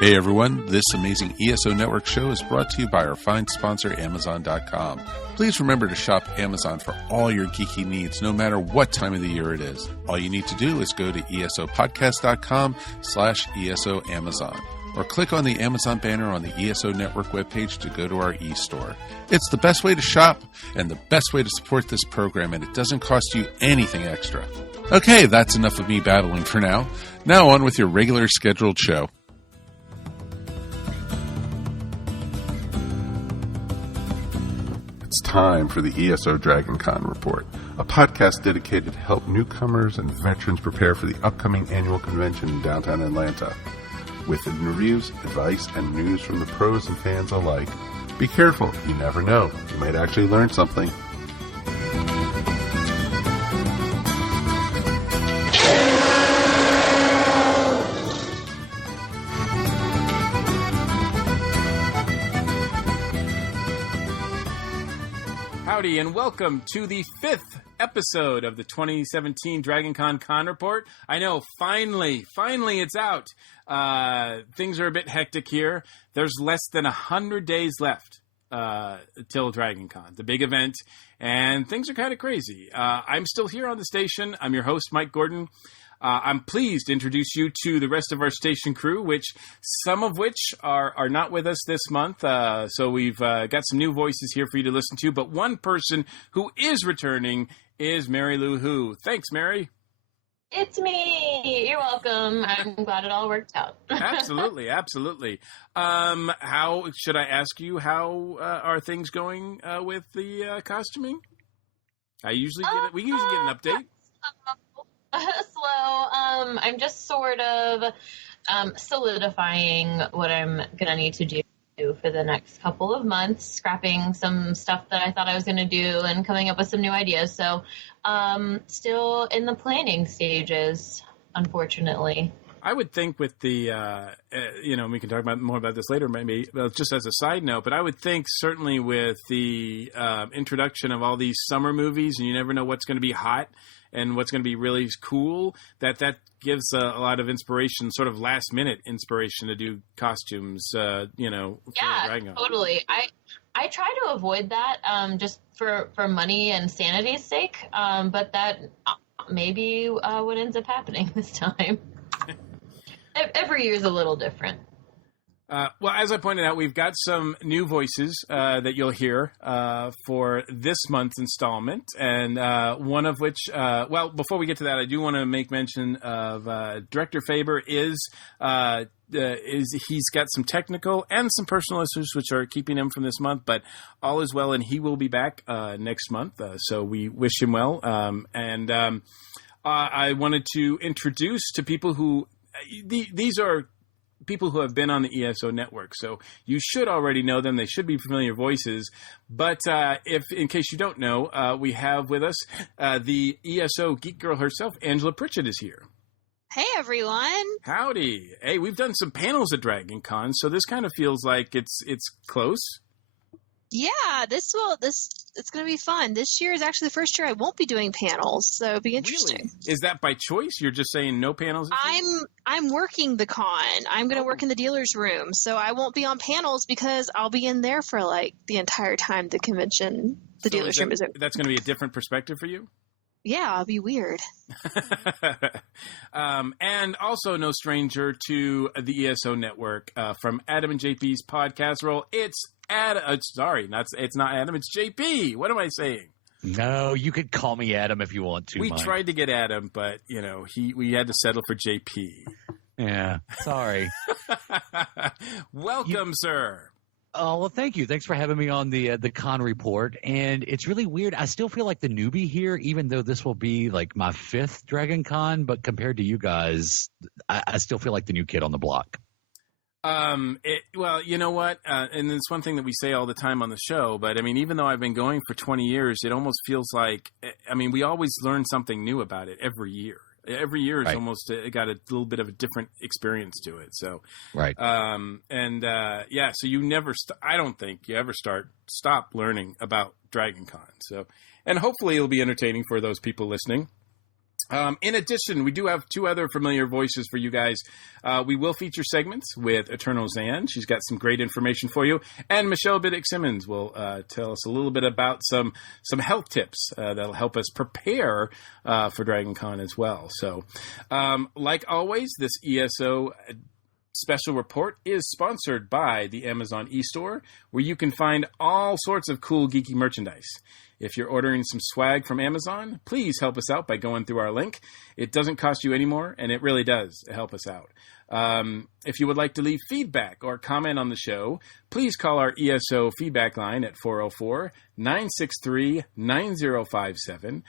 Hey everyone, this amazing ESO Network show is brought to you by our fine sponsor, Amazon.com. Please remember to shop Amazon for all your geeky needs, no matter what time of the year it is. All you need to do is go to esopodcast.com/ESO Amazon, or click on the Amazon banner on the ESO Network webpage to go to our e-store. It's the best way to shop and the best way to support this program, and it doesn't cost you anything extra. Okay, that's enough of me babbling for now. Now on with your regular scheduled show. It's time for the ESO Dragon Con Report, a podcast dedicated to help newcomers and veterans prepare for the upcoming annual convention in downtown Atlanta. With interviews, advice, and news from the pros and fans alike. Be careful, you never know. You might actually learn something. Howdy, and welcome to the 5th episode of the 2017 DragonCon Con Report. I know, finally it's out. Things are a bit hectic here. There's less than 100 days left till DragonCon, the big event, and things are kind of crazy. I'm still here on the station. I'm your host, Mike Gordon. I'm pleased to introduce you to the rest of our station crew, some of which are not with us this month. So we've got some new voices here for you to listen to. But one person who is returning is Mary Lou Who. Thanks, Mary. It's me. You're welcome. I'm glad it all worked out. Absolutely. How should I ask you? How are things going with the costuming? We usually get an update. Slow. I'm just sort of solidifying what I'm gonna need to do for the next couple of months, scrapping some stuff that I thought I was gonna do and coming up with some new ideas. So still in the planning stages, unfortunately. I would think with the, we can talk more about this later, maybe, just as a side note, but I would think certainly with the introduction of all these summer movies, and you never know what's going to be hot and what's going to be really cool, that gives a lot of inspiration, sort of last-minute inspiration to do costumes, Yeah, totally. I try to avoid that just for money and sanity's sake, but that maybe what ends up happening this time. Every year is a little different. Well, as I pointed out, we've got some new voices that you'll hear for this month's installment, and one of which, before we get to that, I do want to make mention of Director Faber. He's got some technical and some personal issues which are keeping him from this month, but all is well, and he will be back next month. So we wish him well, and I wanted to introduce to people who these are people who have been on the ESO network, so you should already know them. They should be familiar voices. But if, in case you don't know, we have with us the ESO geek girl herself, Angela Pritchett, is here. Hey, everyone. Howdy. Hey, we've done some panels at DragonCon, so this kind of feels like it's close. Yeah, it's going to be fun. This year is actually the first year I won't be doing panels, so it'll be interesting. Really? Is that by choice? You're just saying no panels? I'm working the con. I'm going to work in the dealer's room, so I won't be on panels because I'll be in there for like the entire time the convention, the dealer's room is open. That's going to be a different perspective for you? Yeah, I'll be weird. And also no stranger to the ESO network from Adam and JP's podcast role. It's Adam. It's not Adam. It's JP. What am I saying? No, you could call me Adam if you want to. We tried to get Adam, but we had to settle for JP. Yeah, sorry. Welcome, sir. Oh, well, thank you. Thanks for having me on the con report. And it's really weird. I still feel like the newbie here, even though this will be like my 5th Dragon Con, but compared to you guys, I still feel like the new kid on the block. Well, you know what? And it's one thing that we say all the time on the show, but I mean, even though I've been going for 20 years, it almost feels like, we always learn something new about it every year. Every year is almost got a little bit of a different experience to it. So, right. So you never, I don't think you ever stop learning about DragonCon. So, and hopefully it'll be entertaining for those people listening. In addition, we do have two other familiar voices for you guys. We will feature segments with Eternal Zan. She's got some great information for you. And Michelle Biddix-Simmons will tell us a little bit about some health tips that'll help us prepare for Dragon Con as well. So, like always, this ESO special report is sponsored by the Amazon eStore, where you can find all sorts of cool geeky merchandise. If you're ordering some swag from Amazon, please help us out by going through our link. It doesn't cost you any more, and it really does help us out. If you would like to leave feedback or comment on the show, please call our ESO feedback line at 404-963-9057,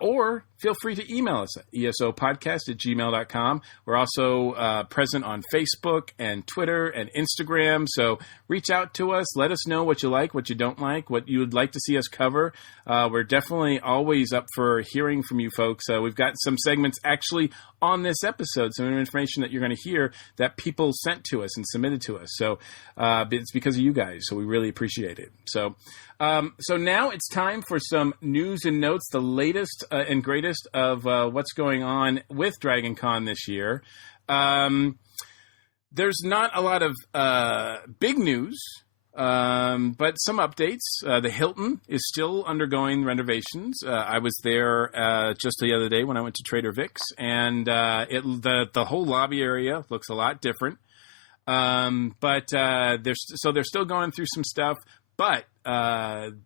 or feel free to email us at esopodcast@gmail.com. We're also present on Facebook and Twitter and Instagram, so reach out to us. Let us know what you like, what you don't like, what you would like to see us cover. We're definitely always up for hearing from you folks. We've got some segments actually on this episode, some information that you're going to hear that people sent to us and submitted to us. So it's because of you guys, so we really appreciate it. So now it's time for some news and notes, the latest and greatest of what's going on with Dragon Con this year. There's not a lot of big news, but some updates. The Hilton is still undergoing renovations. I was there just the other day when I went to Trader Vic's, and the whole lobby area looks a lot different. But they're still going through some stuff. But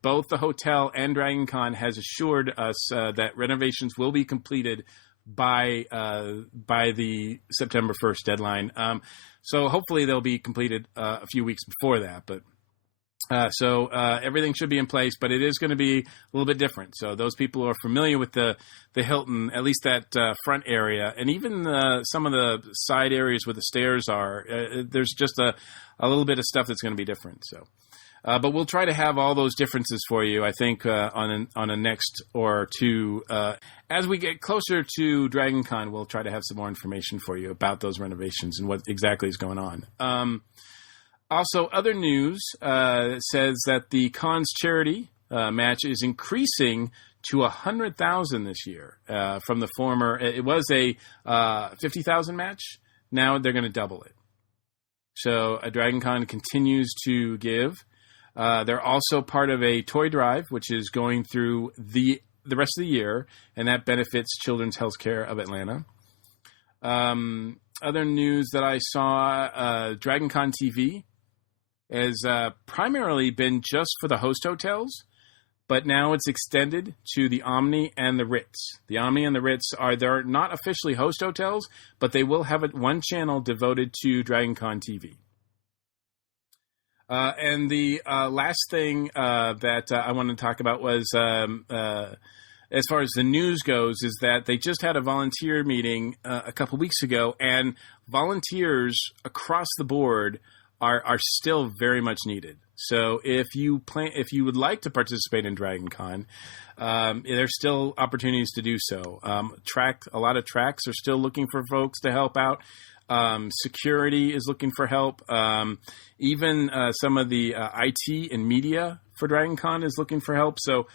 both the hotel and Dragon Con has assured us that renovations will be completed by the September 1st deadline. So hopefully they'll be completed a few weeks before that. But so everything should be in place, but it is going to be a little bit different. So those people who are familiar with the Hilton, at least that front area, and even some of the side areas where the stairs are, there's just a little bit of stuff that's going to be different. So, but we'll try to have all those differences for you, I think, on a next or two. As we get closer to Dragon Con, we'll try to have some more information for you about those renovations and what exactly is going on. Also, other news says that the Con's charity match is increasing to $100,000 this year from the former. It was a $50,000 match. Now they're going to double it. So Dragon Con continues to give. They're also part of a toy drive, which is going through the rest of the year, and that benefits Children's Healthcare of Atlanta. Other news that I saw, Dragon Con TV has primarily been just for the host hotels, but now it's extended to the Omni and the Ritz. The Omni and the Ritz they're not officially host hotels, but they will have one channel devoted to Dragon Con TV. And the last thing that I wanted to talk about was, as far as the news goes, is that they just had a volunteer meeting a couple weeks ago, and volunteers across the board are still very much needed. So if you would like to participate in Dragon Con, there's still opportunities to do so. A lot of tracks are still looking for folks to help out. Security is looking for help. Even some of the IT and media for Dragon Con is looking for help. So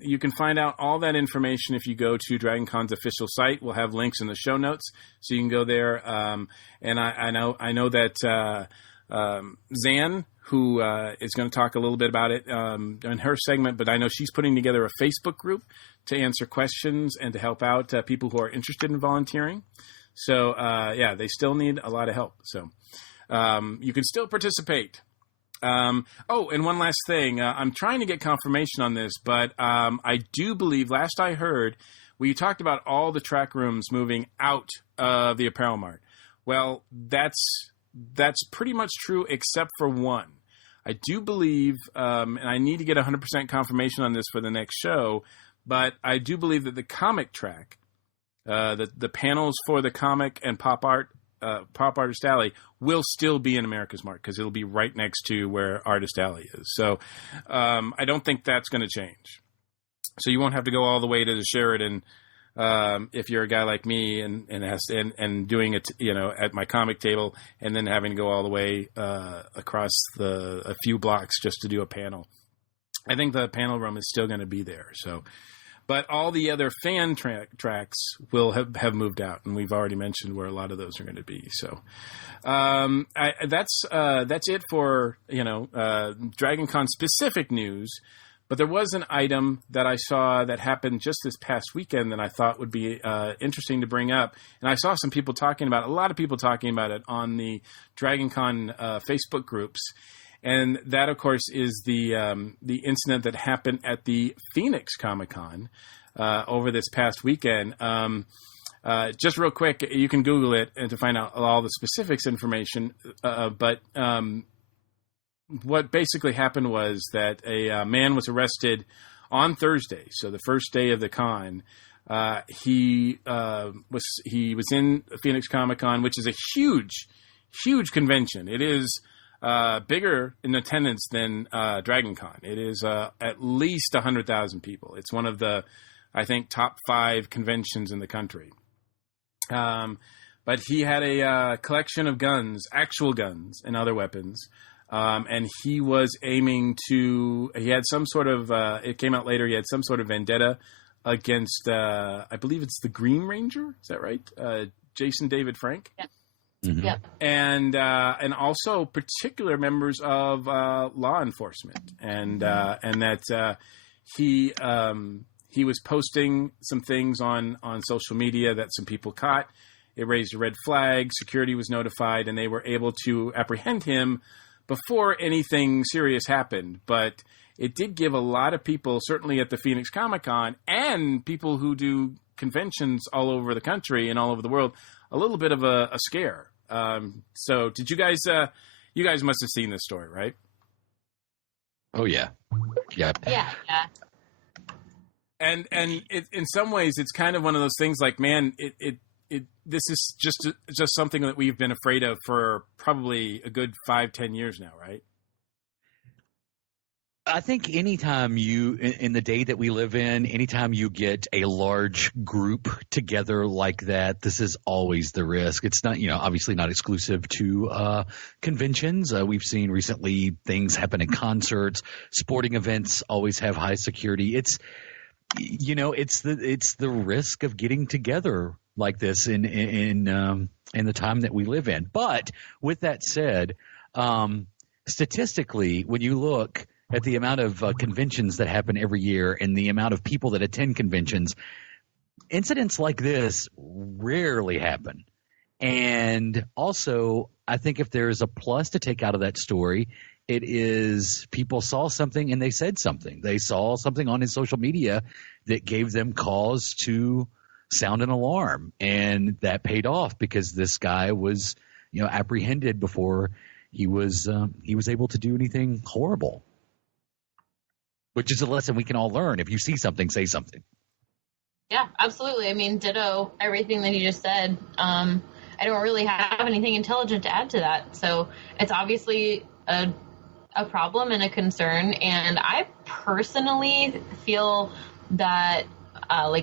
you can find out all that information if you go to Dragon Con's official site. We'll have links in the show notes, so you can go there. And I know that Zan, who is going to talk a little bit about it in her segment, but I know she's putting together a Facebook group to answer questions and to help out people who are interested in volunteering. So, they still need a lot of help. So you can still participate. And one last thing. I'm trying to get confirmation on this, but I do believe, last I heard, we talked about all the track rooms moving out of the Apparel Mart. Well, that's pretty much true except for one. I do believe, and I need to get 100% confirmation on this for the next show, but I do believe that the comic track, the panels for the comic and pop Artist Alley will still be in America's Mart because it'll be right next to where Artist Alley is. So I don't think that's going to change. So you won't have to go all the way to the Sheridan if you're a guy like me and doing it, at my comic table and then having to go all the way across a few blocks just to do a panel. I think the panel room is still going to be there. So. But all the other fan tracks will have moved out, and we've already mentioned where a lot of those are going to be. So that's it for DragonCon specific news. But there was an item that I saw that happened just this past weekend that I thought would be interesting to bring up, and I saw some people talking about a lot of people talking about it on the DragonCon Facebook groups. And that, of course, is the incident that happened at the Phoenix Comic-Con over this past weekend. Just real quick, you can Google it and to find out all the specifics information. But what basically happened was that a man was arrested on Thursday, so the first day of the con. He was in Phoenix Comic-Con, which is a huge convention. It is bigger in attendance than DragonCon. It is at least 100,000 people. It's one of the, I think, top 5 conventions in the country. But he had a collection of guns, actual guns, and other weapons. And he was aiming to, he had some sort of, it came out later, he had some sort of vendetta against, I believe it's the Green Ranger. Is that right? Jason David Frank? Yeah. Mm-hmm. Yep. And also particular members of law enforcement, and that he was posting some things on social media that some people caught. It raised a red flag. Security was notified, and they were able to apprehend him before anything serious happened. But it did give a lot of people, certainly at the Phoenix Comic-Con, and people who do conventions all over the country and all over the world, a little bit of a scare. So did you guys must have seen this story, right? Oh yeah. Yeah. Yeah. And in some ways it's kind of one of those things like, man, this is just something that we've been afraid of for probably a good 5-10 years now, right? I think anytime in the day that we live in, anytime you get a large group together like that, this is always the risk. It's not, obviously not exclusive to conventions. We've seen recently things happen in concerts, sporting events always have high security. It's the risk of getting together like this in the time that we live in. But with that said, statistically, when you look at the amount of conventions that happen every year and the amount of people that attend conventions, incidents like this rarely happen. And also, I think if there's a plus to take out of that story, it is people saw something and they said something. They saw something on his social media that gave them cause to sound an alarm. And that paid off because this guy was, apprehended before he was able to do anything horrible. Which is a lesson we can all learn. If you see something, say something. Yeah, absolutely. I mean, ditto everything that you just said. I don't really have anything intelligent to add to that. So it's obviously a problem and a concern. And I personally feel that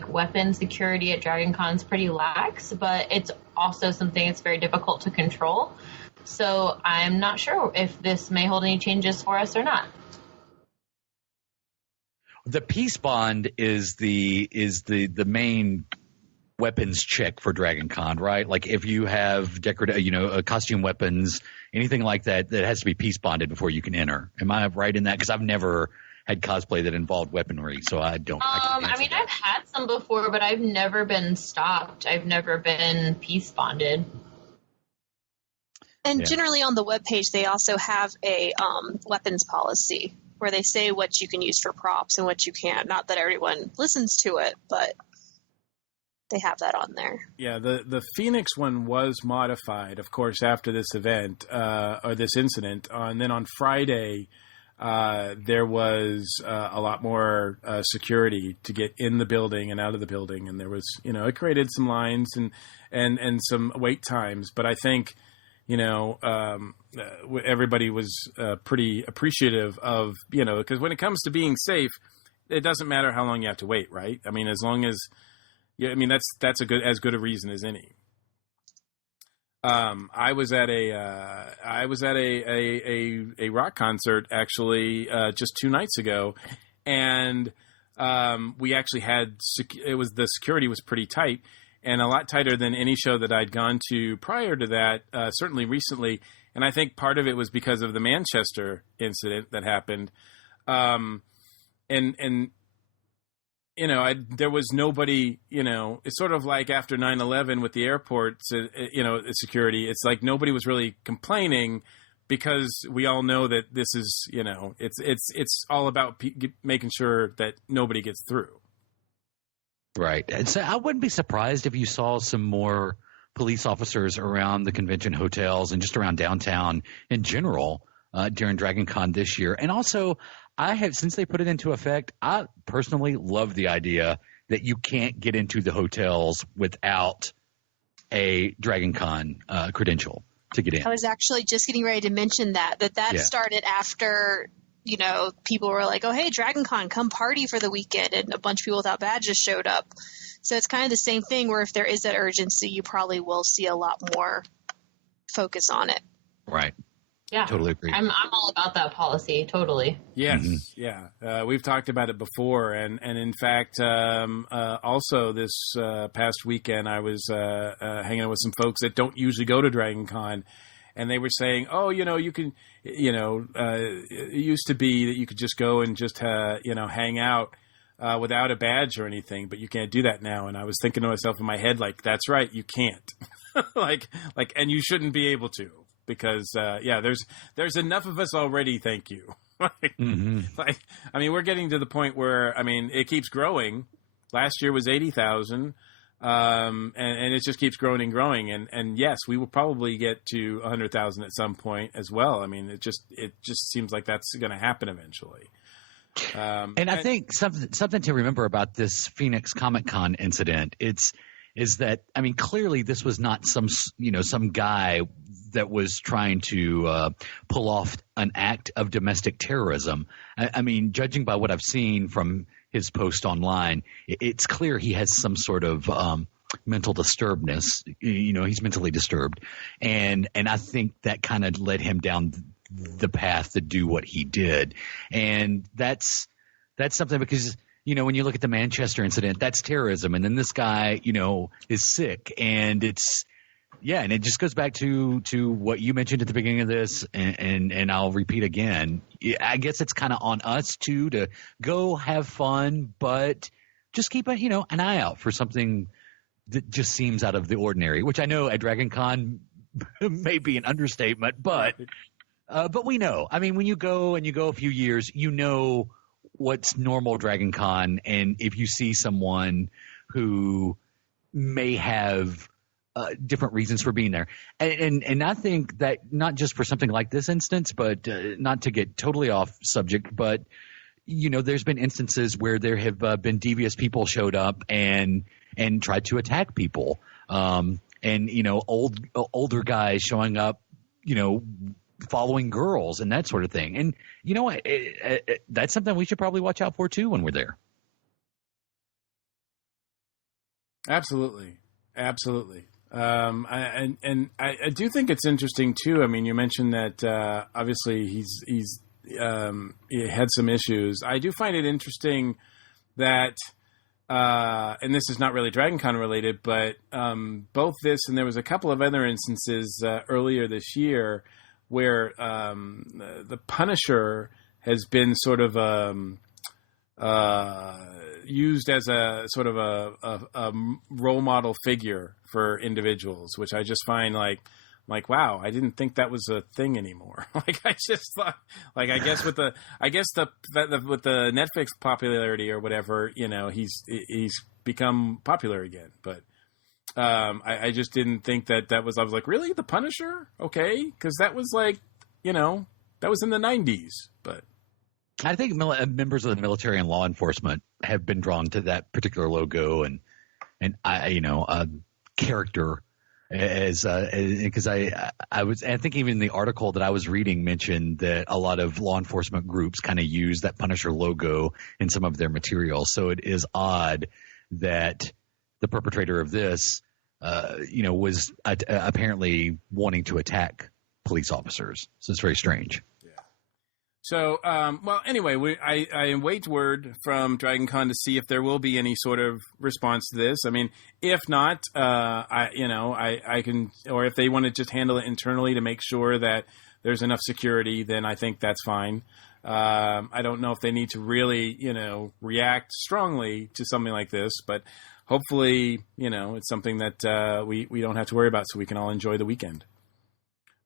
weapon security at DragonCon is pretty lax, but it's also something that's very difficult to control. So I'm not sure if this may hold any changes for us or not. The peace bond is the main weapons check for DragonCon, right? Like if you have decorative, costume weapons, anything like that, that has to be peace bonded before you can enter. Am I right in that? Because I've never had cosplay that involved weaponry, so I don't. I've had some before, but I've never been stopped. I've never been peace bonded. And generally on the webpage, they also have a weapons policy where they say what you can use for props and what you can't. Not that everyone listens to it, but they have that on there. Yeah, the Phoenix one was modified, of course, after this event or this incident. And then on Friday, there was a lot more security to get in the building and out of the building. And there was, it created some lines and some wait times. But I think, everybody was pretty appreciative of, because when it comes to being safe, it doesn't matter how long you have to wait, right? I mean, as long as, that's as good a reason as any. I was at a rock concert actually just 2 nights ago, and we actually had the security was pretty tight, and a lot tighter than any show that I'd gone to prior to that, certainly recently. And I think part of it was because of the Manchester incident that happened. And there was nobody, it's sort of like after 9/11 with the airports, security, it's like nobody was really complaining because we all know that this is, it's all about making sure that nobody gets through. Right. And so I wouldn't be surprised if you saw some more police officers around the convention hotels and just around downtown in general during DragonCon this year. And also, since they put it into effect, I personally love the idea that you can't get into the hotels without a DragonCon credential to get in. I was actually just getting ready to mention that started after, people were like, oh, hey, DragonCon, come party for the weekend. And a bunch of people without badges showed up. So it's kind of the same thing where if there is that urgency, you probably will see a lot more focus on it. Right. Yeah, totally agree. I'm all about that policy. Totally. Yes, yeah. We've talked about it before, and in fact, also this past weekend, I was hanging out with some folks that don't usually go to DragonCon, and they were saying, "Oh, you can, it used to be that you could just go and just hang out without a badge or anything, but you can't do that now." And I was thinking to myself in my head, like, "That's right, you can't." and you shouldn't be able to. Because there's enough of us already. Thank you. We're getting to the point where it keeps growing. Last year was 80,000, and it just keeps growing and growing. And yes, we will probably get to 100,000 at some point as well. It just seems like that's going to happen eventually. And I think something to remember about this Phoenix Comic-Con incident is that clearly this was not some guy that was trying to pull off an act of domestic terrorism. Judging by what I've seen from his post online, it's clear he has some sort of mental disturbedness. He's mentally disturbed, and I think that kind of led him down the path to do what he did, and that's something because. When you look at the Manchester incident, that's terrorism. And then this guy, is sick. And and it just goes back to what you mentioned at the beginning of this. And I'll repeat again. I guess it's kind of on us, too, to go have fun, but just keep an eye out for something that just seems out of the ordinary, which I know at DragonCon may be an understatement, but we know. When you go a few years, what's normal DragonCon, and if you see someone who may have different reasons for being there, and I think that not just for something like this instance, but not to get totally off subject, but there's been instances where there have been devious people showed up and tried to attack people, and older guys showing up, following girls and that sort of thing. And you know what? That's something we should probably watch out for too when we're there. Absolutely. I do think it's interesting too. You mentioned that obviously he had some issues. I do find it interesting that and this is not really DragonCon related, but both this and there was a couple of other instances earlier this year where the Punisher has been sort of used as a sort of a role model figure for individuals, which I just find like wow, I didn't think that was a thing anymore. I just thought, I guess with the Netflix popularity or whatever, he's become popular again, but. I just didn't think that was. I was like, really, the Punisher? Okay, because that was that was in the 90s. But I think members of the military and law enforcement have been drawn to that particular logo and character as because I think even the article that I was reading mentioned that a lot of law enforcement groups kind of use that Punisher logo in some of their material. So it is odd that the perpetrator of this, was apparently wanting to attack police officers. So it's very strange. Yeah. So, well, anyway, I await word from Dragon Con to see if there will be any sort of response to this. I mean, if not, I can, or if they want to just handle it internally to make sure that there's enough security, then I think that's fine. I don't know if they need to really, react strongly to something like this, but hopefully, it's something that we don't have to worry about, so we can all enjoy the weekend.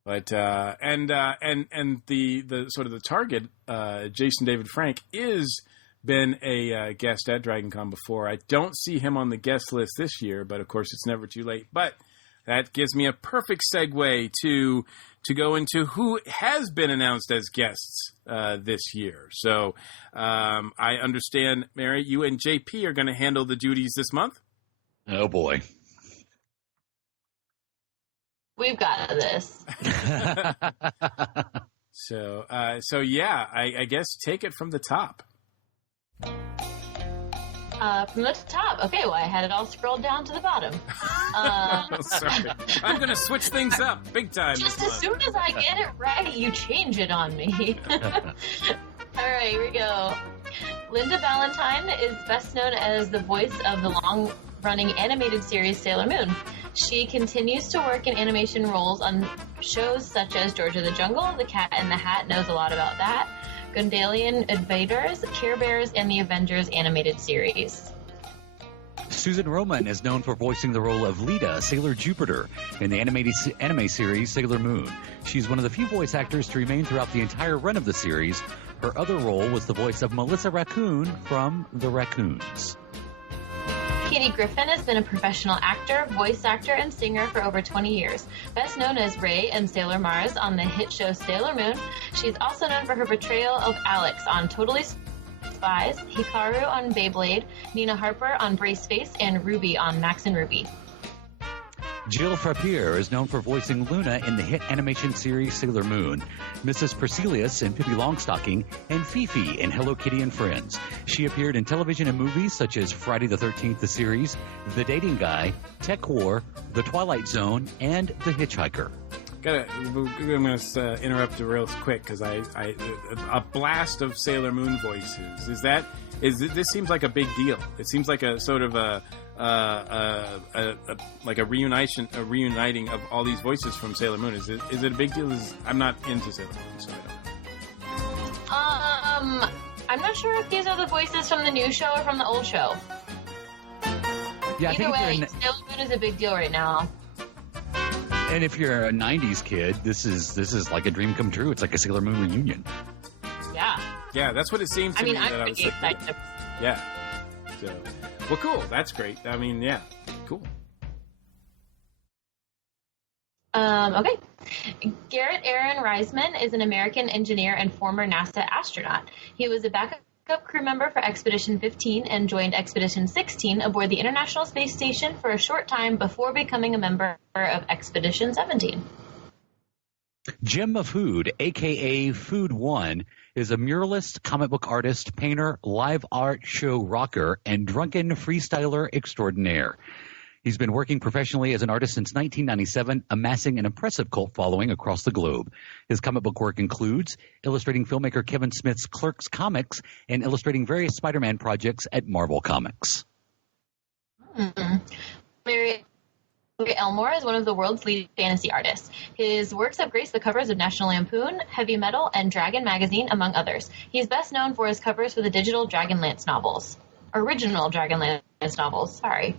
But and the sort of the target, Jason David Frank, is been a guest at DragonCon before. I don't see him on the guest list this year, but of course it's never too late. But that gives me a perfect segue to go into who has been announced as guests this year. So I understand, Mary, you and JP are going to handle the duties this month. Oh boy. We've got this. So yeah, I guess take it from the top. From the top. Okay, well, I had it all scrolled down to the bottom. Sorry. I'm going to switch things up big time. Just as soon as I get it right, you change it on me. All right, here we go. Linda Valentine is best known as the voice of the long-running animated series Sailor Moon. She continues to work in animation roles on shows such as George of the Jungle, The Cat in the Hat knows a lot about that, Gundalian Invaders, Care Bears, and the Avengers animated series. Susan Roman is known for voicing the role of Lita, Sailor Jupiter, in the anime series Sailor Moon. She's one of the few voice actors to remain throughout the entire run of the series. Her other role was the voice of Melissa Raccoon from The Raccoons. Katie Griffin has been a professional actor, voice actor, and singer for over 20 years. Best known as Rey and Sailor Mars on the hit show Sailor Moon, she's also known for her portrayal of Alex on Totally Spies, Hikaru on Beyblade, Nina Harper on Brace Face, and Ruby on Max and Ruby. Jill Frappier is known for voicing Luna in the hit animation series Sailor Moon, Mrs. Persilius in Pippi Longstocking, and Fifi in Hello Kitty and Friends. She appeared in television and movies such as Friday the 13th, the series, The Dating Guy, Tech War, The Twilight Zone, and The Hitchhiker. I'm going to interrupt you real quick because a blast of Sailor Moon voices. This seems like a big deal. It seems like a sort of a reuniting of all these voices from Sailor Moon. Is it a big deal? I'm not into Sailor Moon, so I don't know. I'm not sure if these are the voices from the new show or from the old show. Yeah, Either way, Sailor Moon is a big deal right now. And if you're a 90s kid, this is like a dream come true. It's like a Sailor Moon reunion. Yeah. Yeah, that's what it seemed to me. I'm that I was excited. Yeah. So, well, cool. That's great. I mean, yeah, cool. Okay. Garrett Aaron Reisman is an American engineer and former NASA astronaut. He was a backup crew member for Expedition 15 and joined Expedition 16 aboard the International Space Station for a short time before becoming a member of Expedition 17. Jim Mafood, a.k.a. Food One, is a muralist, comic book artist, painter, live art show rocker, and drunken freestyler extraordinaire. He's been working professionally as an artist since 1997, amassing an impressive cult following across the globe. His comic book work includes illustrating filmmaker Kevin Smith's Clerks comics and illustrating various Spider-Man projects at Marvel Comics. Larry Elmore is one of the world's leading fantasy artists. His works have graced the covers of National Lampoon, Heavy Metal, and Dragon magazine, among others. He's best known for his covers for the digital Dragonlance novels. Original Dragonlance novels, sorry.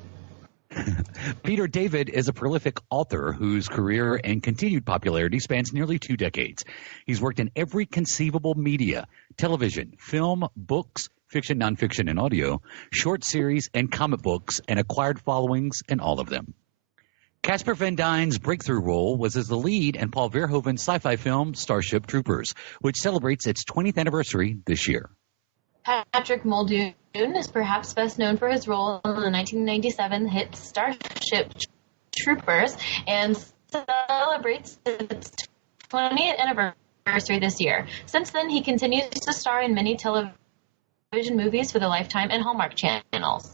Peter David is a prolific author whose career and continued popularity spans nearly 2 decades. He's worked in every conceivable media: television, film, books, fiction, nonfiction, and audio, short series, and comic books, and acquired followings in all of them. Casper Van Dyne's breakthrough role was as the lead in Paul Verhoeven's sci-fi film Starship Troopers, which celebrates its 20th anniversary this year. Patrick Muldoon is perhaps best known for his role in the 1997 hit Starship Troopers and celebrates its 20th anniversary this year. Since then, he continues to star in many television movies for the Lifetime and Hallmark channels.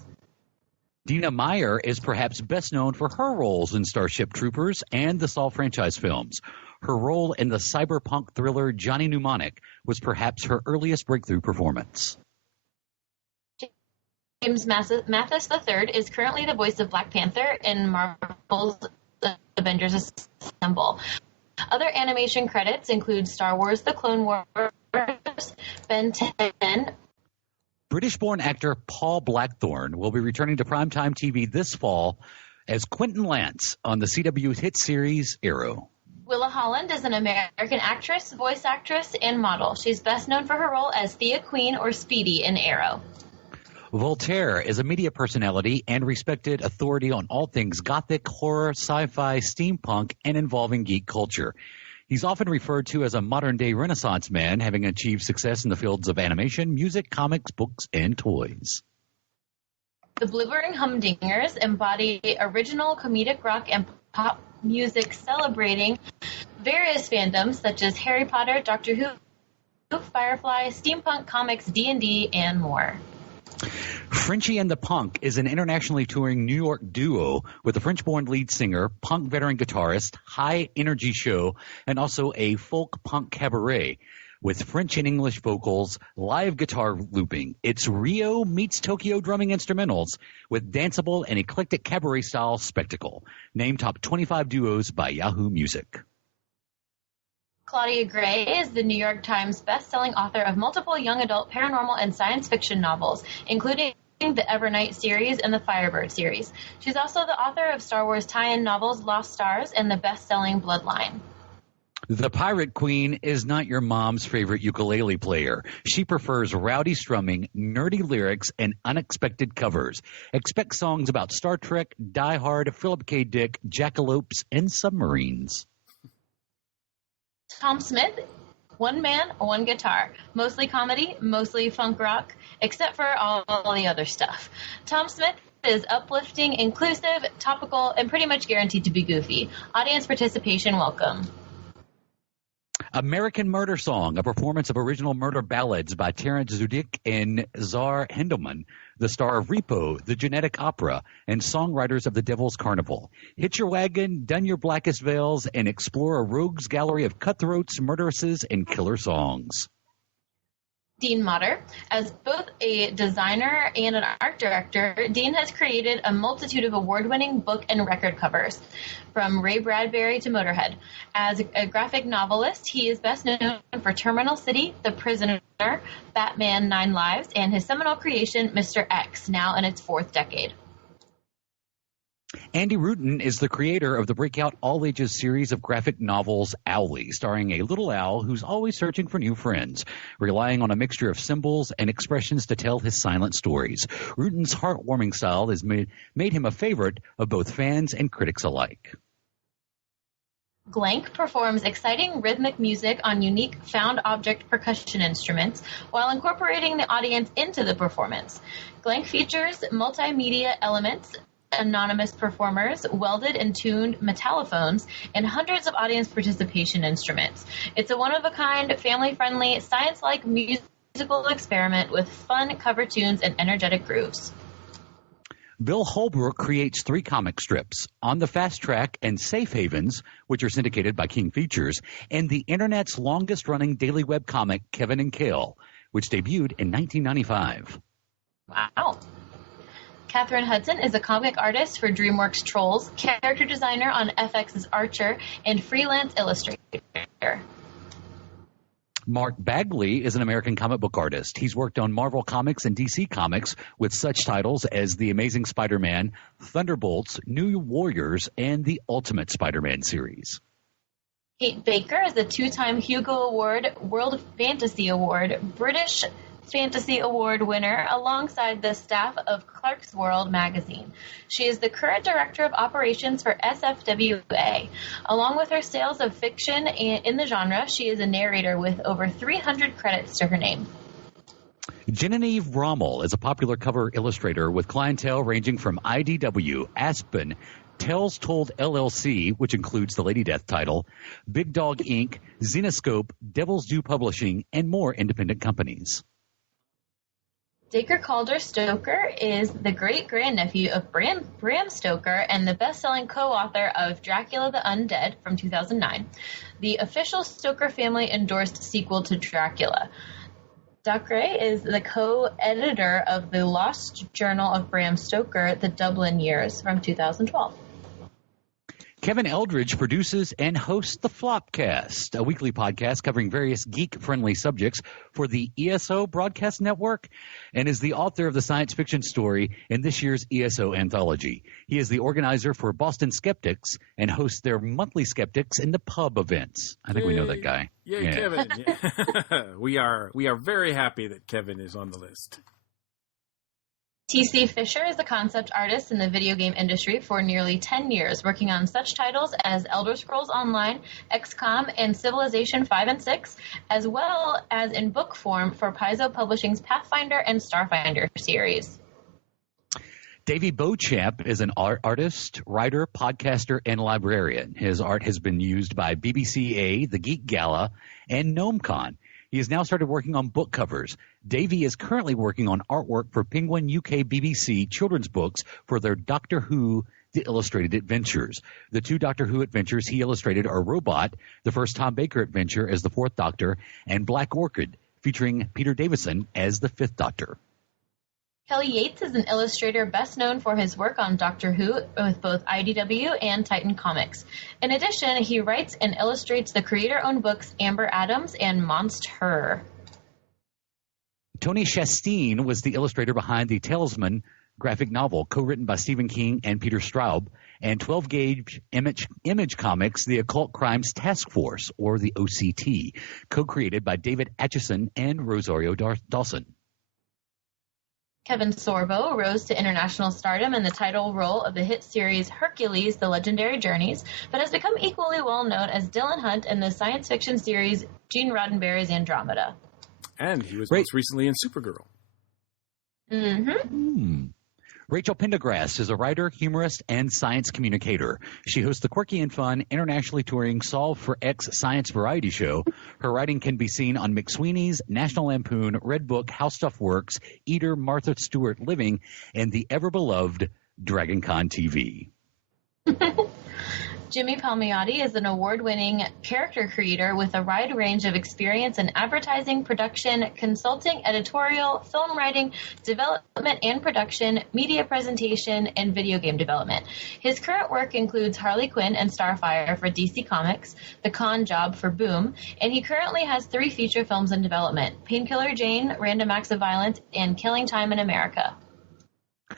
Dina Meyer is perhaps best known for her roles in Starship Troopers and the Saw franchise films. Her role in the cyberpunk thriller Johnny Mnemonic was perhaps her earliest breakthrough performance. James Mathis III is currently the voice of Black Panther in Marvel's Avengers Assemble. Other animation credits include Star Wars: The Clone Wars, Ben 10. British-born actor Paul Blackthorne will be returning to primetime TV this fall as Quentin Lance on the CW's hit series Arrow. Willa Holland is an American actress, voice actress, and model. She's best known for her role as Thea Queen or Speedy in Arrow. Voltaire is a media personality and respected authority on all things gothic, horror, sci-fi, steampunk, and involving geek culture. He's often referred to as a modern-day Renaissance man, having achieved success in the fields of animation, music, comics, books, and toys. The Blithering Humdingers embody original comedic rock and pop music celebrating various fandoms such as Harry Potter, Doctor Who, Firefly, steampunk comics, D&D, and more. Frenchie and the Punk is an internationally touring New York duo with a French-born lead singer, punk veteran guitarist, high-energy show, and also a folk punk cabaret with French and English vocals, live guitar looping. It's Rio meets Tokyo drumming instrumentals with danceable and eclectic cabaret-style spectacle. Named Top 25 Duos by Yahoo Music. Claudia Gray is the New York Times best-selling author of multiple young adult paranormal and science fiction novels, including the Evernight series and the Firebird series. She's also the author of Star Wars tie-in novels Lost Stars and the best-selling Bloodline. The Pirate Queen is not your mom's favorite ukulele player. She prefers rowdy strumming, nerdy lyrics, and unexpected covers. Expect songs about Star Trek, Die Hard, Philip K. Dick, jackalopes, and submarines. Tom Smith, one man, one guitar. Mostly comedy, mostly funk rock, except for all the other stuff. Tom Smith is uplifting, inclusive, topical, and pretty much guaranteed to be goofy. Audience participation welcome. American Murder Song, a performance of original murder ballads by Terence Zudick and Czar Hendelman, the star of Repo, the Genetic Opera, and songwriters of The Devil's Carnival. Hitch your wagon, don your blackest veils, and explore a rogues gallery of cutthroats, murderesses, and killer songs. Dean Motter. As both a designer and an art director, Dean has created a multitude of award-winning book and record covers, from Ray Bradbury to Motorhead. As a graphic novelist, he is best known for Terminal City, The Prisoner, Batman 9 Lives, and his seminal creation, Mr. X, now in its fourth decade. Andy Rutten is the creator of the breakout all-ages series of graphic novels Owlie, starring a little owl who's always searching for new friends, relying on a mixture of symbols and expressions to tell his silent stories. Rutten's heartwarming style has made him a favorite of both fans and critics alike. Glank performs exciting rhythmic music on unique found object percussion instruments while incorporating the audience into the performance. Glank features multimedia elements, anonymous performers, welded and tuned metallophones, and hundreds of audience participation instruments. It's a one-of-a-kind, family-friendly, science-like musical experiment with fun cover tunes and energetic grooves. Bill Holbrook creates 3 comic strips, On the Fast Track and Safe Havens, which are syndicated by King Features, and the internet's longest-running daily web comic, Kevin and Kale, which debuted in 1995. Wow. Catherine Hudson is a comic artist for DreamWorks Trolls, character designer on FX's Archer, and freelance illustrator. Mark Bagley is an American comic book artist. He's worked on Marvel Comics and DC Comics with such titles as The Amazing Spider-Man, Thunderbolts, New Warriors, and the Ultimate Spider-Man series. Kate Baker is a 2-time Hugo Award, World Fantasy Award, British Fantasy Award winner alongside the staff of Clark's World magazine. She is the current director of operations for SFWA. Along with her sales of fiction in the genre, she is a narrator with over 300 credits to her name. Genevieve Rommel is a popular cover illustrator with clientele ranging from IDW, Aspen, Tales Told LLC, which includes the Lady Death title, Big Dog Inc., Zenoscope, Devil's Due Publishing, and more independent companies. Dacre Calder Stoker is the great-grandnephew of Bram Stoker and the best-selling co-author of Dracula the Undead from 2009, the official Stoker family-endorsed sequel to Dracula. Dacre is the co-editor of the Lost Journal of Bram Stoker, The Dublin Years from 2012. Kevin Eldridge produces and hosts the Flopcast, a weekly podcast covering various geek-friendly subjects for the ESO Broadcast Network, and is the author of the science fiction story in this year's ESO anthology. He is the organizer for Boston Skeptics and hosts their monthly Skeptics in the Pub events. I think we know that guy. Yay, yeah. Kevin. Yeah. We are very happy that Kevin is on the list. T.C. Fisher is a concept artist in the video game industry for nearly 10 years, working on such titles as Elder Scrolls Online, XCOM, and Civilization 5 and 6, as well as in book form for Paizo Publishing's Pathfinder and Starfinder series. Davey Beauchamp is an artist, writer, podcaster, and librarian. His art has been used by BBCA, the Geek Gala, and GnomeCon. He has now started working on book covers. Davey is currently working on artwork for Penguin UK BBC children's books for their Doctor Who The Illustrated Adventures. The two Doctor Who adventures he illustrated are Robot, the first Tom Baker adventure as the Fourth Doctor, and Black Orchid, featuring Peter Davison as the Fifth Doctor. Kelly Yates is an illustrator best known for his work on Doctor Who with both IDW and Titan Comics. In addition, he writes and illustrates the creator-owned books Amber Adams and Monster. Tony Chastain was the illustrator behind the Talisman graphic novel, co-written by Stephen King and Peter Straub, and 12-gauge image comics, The Occult Crimes Task Force, or the OCT, co-created by David Acheson and Rosario Dawson. Kevin Sorbo rose to international stardom in the title role of the hit series Hercules, The Legendary Journeys, but has become equally well known as Dylan Hunt in the science fiction series Gene Roddenberry's Andromeda. And he was most recently in Supergirl. Mm-hmm. Rachel Pendergrass is a writer, humorist, and science communicator. She hosts the quirky and fun, internationally touring Solve for X science variety show. Her writing can be seen on McSweeney's, National Lampoon, Red Book, How Stuff Works, Eater, Martha Stewart Living, and the ever-beloved DragonCon TV. Jimmy Palmiotti is an award-winning character creator with a wide range of experience in advertising, production, consulting, editorial, film writing, development and production, media presentation, and video game development. His current work includes Harley Quinn and Starfire for DC Comics, The Con Job for Boom, and he currently has 3 feature films in development: Painkiller Jane, Random Acts of Violence, and Killing Time in America.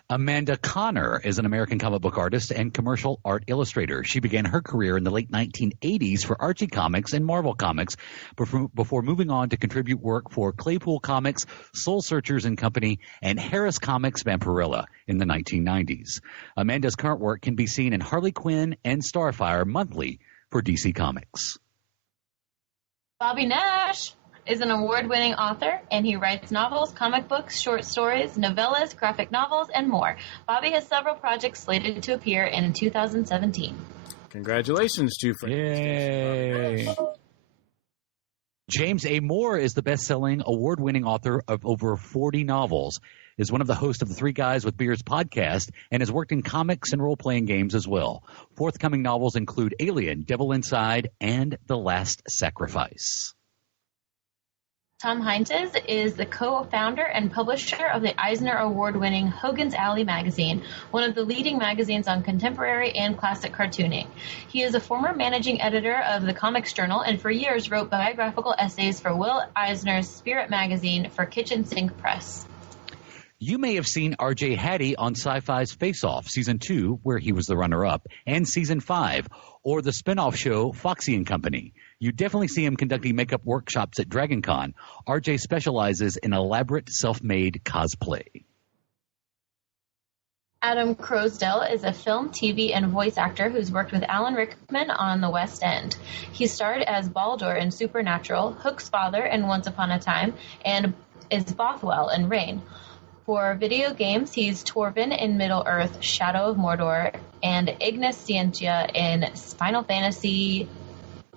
Amanda Connor is an American comic book artist and commercial art illustrator. She began her career in the late 1980s for Archie Comics and Marvel Comics before moving on to contribute work for Claypool Comics, Soul Searchers and Company, and Harris Comics Vampirella in the 1990s. Amanda's current work can be seen in Harley Quinn and Starfire monthly for DC Comics. Bobby Nash is an award-winning author, and he writes novels, comic books, short stories, novellas, graphic novels, and more. Bobby has several projects slated to appear in 2017. Congratulations, two friends. Yay! James A. Moore is the best-selling, award-winning author of over 40 novels, is one of the hosts of the Three Guys with Beers podcast, and has worked in comics and role-playing games as well. Forthcoming novels include Alien, Devil Inside, and The Last Sacrifice. Tom Heintes is the co-founder and publisher of the Eisner Award-winning Hogan's Alley magazine, one of the leading magazines on contemporary and classic cartooning. He is a former managing editor of the Comics Journal and for years wrote biographical essays for Will Eisner's Spirit magazine for Kitchen Sink Press. You may have seen R.J. Hattie on Sci-Fi's Face Off, Season 2, where he was the runner-up, and Season 5, or the spin-off show Foxy and Company. You definitely see him conducting makeup workshops at DragonCon. R.J. specializes in elaborate self-made cosplay. Adam Crosdell is a film, TV, and voice actor who's worked with Alan Rickman on the West End. He starred as Baldur in Supernatural, Hook's father in Once Upon a Time, and is Bothwell in Reign. For video games, he's Torvin in Middle-earth, Shadow of Mordor, and Ignis Scientia in Final Fantasy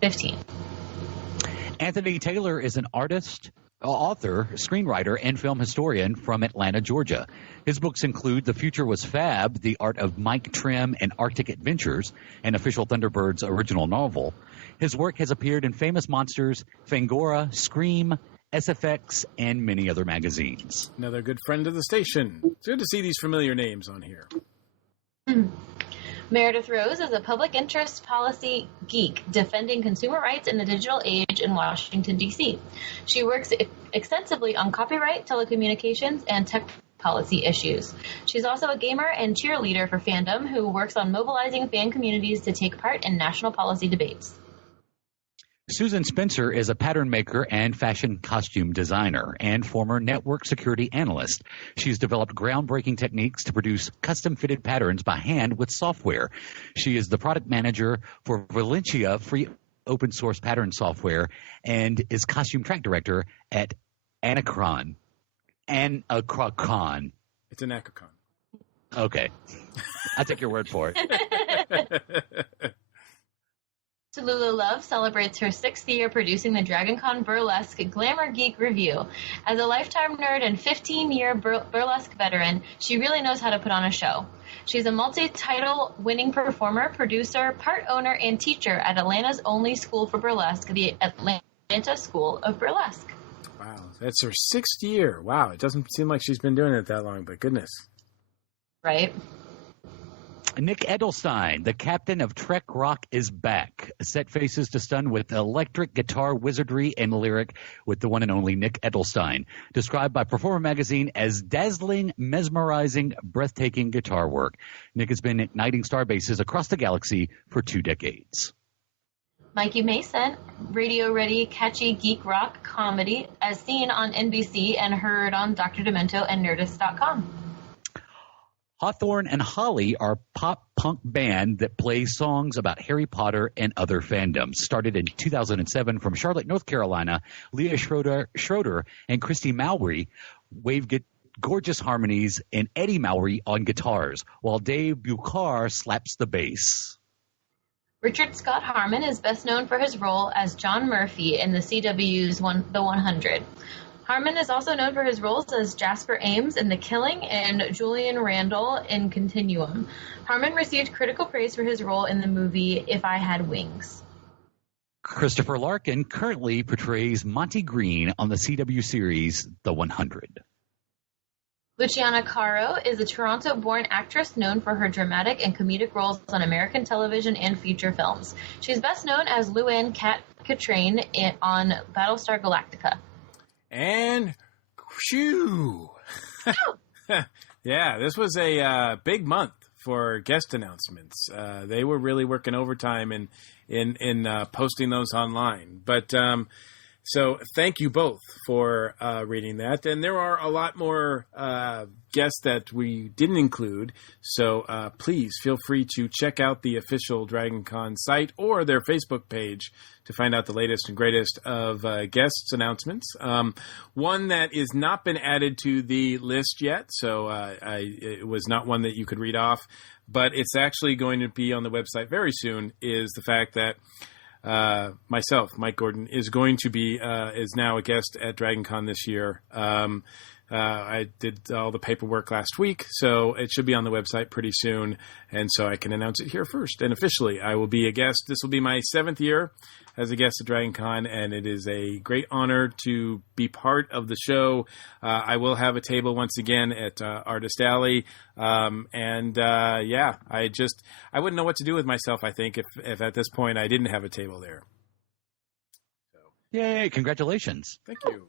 15. Anthony Taylor is an artist, author, screenwriter, and film historian from Atlanta, Georgia. His books include The Future Was Fab, The Art of Mike Trim and Arctic Adventures, an official Thunderbirds original novel. His work has appeared in Famous Monsters, Fangora, Scream, SFX, and many other magazines. Another good friend of the station. It's good to see these familiar names on here. Meredith Rose is a public interest policy geek defending consumer rights in the digital age in Washington, D.C. She works extensively on copyright, telecommunications, and tech policy issues. She's also a gamer and cheerleader for fandom who works on mobilizing fan communities to take part in national policy debates. Susan Spencer is a pattern maker and fashion costume designer and former network security analyst. She's developed groundbreaking techniques to produce custom-fitted patterns by hand with software. She is the product manager for Valencia free open-source pattern software and is costume track director at Anacron. Anacron. It's an Anacron. Okay. I'll take your word for it. Tallulah Love celebrates her 6th year producing the DragonCon Burlesque Glamour Geek Review. As a lifetime nerd and 15-year burlesque veteran, she really knows how to put on a show. She's a multi-title winning performer, producer, part owner, and teacher at Atlanta's only school for burlesque, the Atlanta School of Burlesque. Wow, that's her 6th year. Wow, it doesn't seem like she's been doing it that long, but goodness. Right. Nick Edelstein, the captain of Trek Rock, is back. Set faces to stun with electric guitar wizardry and lyric with the one and only Nick Edelstein, described by Performer Magazine as dazzling, mesmerizing, breathtaking guitar work. Nick has been igniting star bases across the galaxy for 2 decades. Mikey Mason, radio-ready, catchy geek rock comedy as seen on NBC and heard on Dr. Demento and Nerdist.com. Hawthorne and Holly are a pop-punk band that plays songs about Harry Potter and other fandoms. Started in 2007 from Charlotte, North Carolina, Leah Schroeder and Christy Mowry wave gorgeous harmonies and Eddie Mowry on guitars, while Dave Bucar slaps the bass. Richard Scott Harmon is best known for his role as John Murphy in the CW's The 100. Harmon is also known for his roles as Jasper Ames in The Killing and Julian Randall in Continuum. Harmon received critical praise for his role in the movie If I Had Wings. Christopher Larkin currently portrays Monty Green on the CW series The 100. Luciana Caro is a Toronto-born actress known for her dramatic and comedic roles on American television and feature films. She's best known as Luann Katrine on Battlestar Galactica. And shoo! Yeah, this was a big month for guest announcements. They were really working overtime in posting those online. But so thank you both for reading that. And there are a lot more guests that we didn't include. So please feel free to check out the official DragonCon site or their Facebook page to find out the latest and greatest of guests announcements. One that is not been added to the list yet, so it was not one that you could read off, but it's actually going to be on the website very soon, is the fact that myself, Mike Gordon, is going to be is now a guest at DragonCon this year. I did all the paperwork last week, so it should be on the website pretty soon, and so I can announce it here first. And officially, I will be a guest. This will be my 7th year as a guest at DragonCon, and it is a great honor to be part of the show. I will have a table once again at Artist Alley, and yeah, I wouldn't know what to do with myself, I think, if at this point I didn't have a table there. So. Yay, congratulations. Thank you.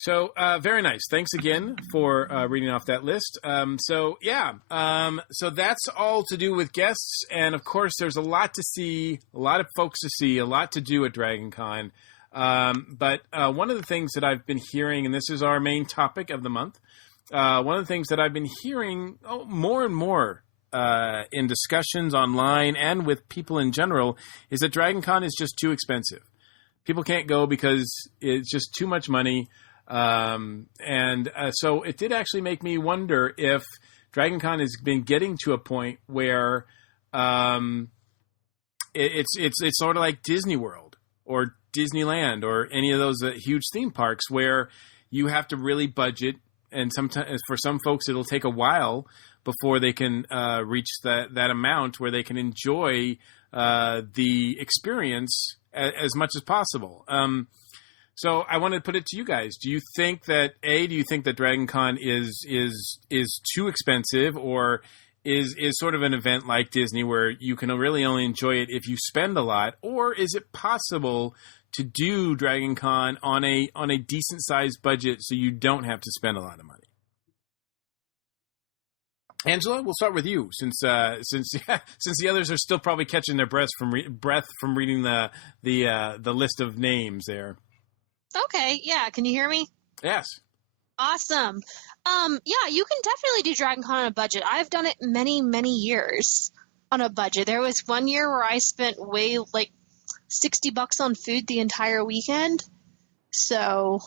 So, very nice. Thanks again for reading off that list. So that's all to do with guests. And, of course, there's a lot to see, a lot of folks to see, a lot to do at DragonCon. But one of the things that I've been hearing, and this is our main topic of the month, one of the things that I've been hearing more and more in discussions online and with people in general is that DragonCon is just too expensive. People can't go because it's just too much money. So it did actually make me wonder if DragonCon has been getting to a point where it's sort of like Disney World or Disneyland or any of those huge theme parks where you have to really budget, and sometimes for some folks it'll take a while before they can reach that amount where they can enjoy the experience as much as possible. So I want to put it to you guys. Do you think that Dragon Con is too expensive, or is sort of an event like Disney where you can really only enjoy it if you spend a lot, or is it possible to do Dragon Con on a decent sized budget so you don't have to spend a lot of money? Angela, we'll start with you since the others are still probably catching their breath from reading the list of names there. Okay, yeah. Can you hear me? Yes. Awesome. Yeah, you can definitely do Dragon Con on a budget. I've done it many, many years on a budget. There was one year where I spent like $60 on food the entire weekend. So,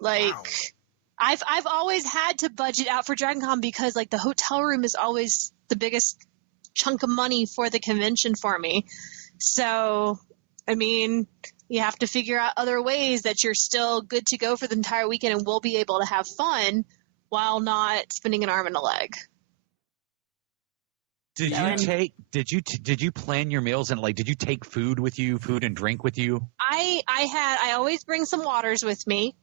like, wow. I've always had to budget out for Dragon Con because, like, the hotel room is always the biggest chunk of money for the convention for me. So, I mean, you have to figure out other ways that you're still good to go for the entire weekend and will be able to have fun while not spending an arm and a leg. Did you plan your meals, and like, did you take food and drink with you? I always bring some waters with me,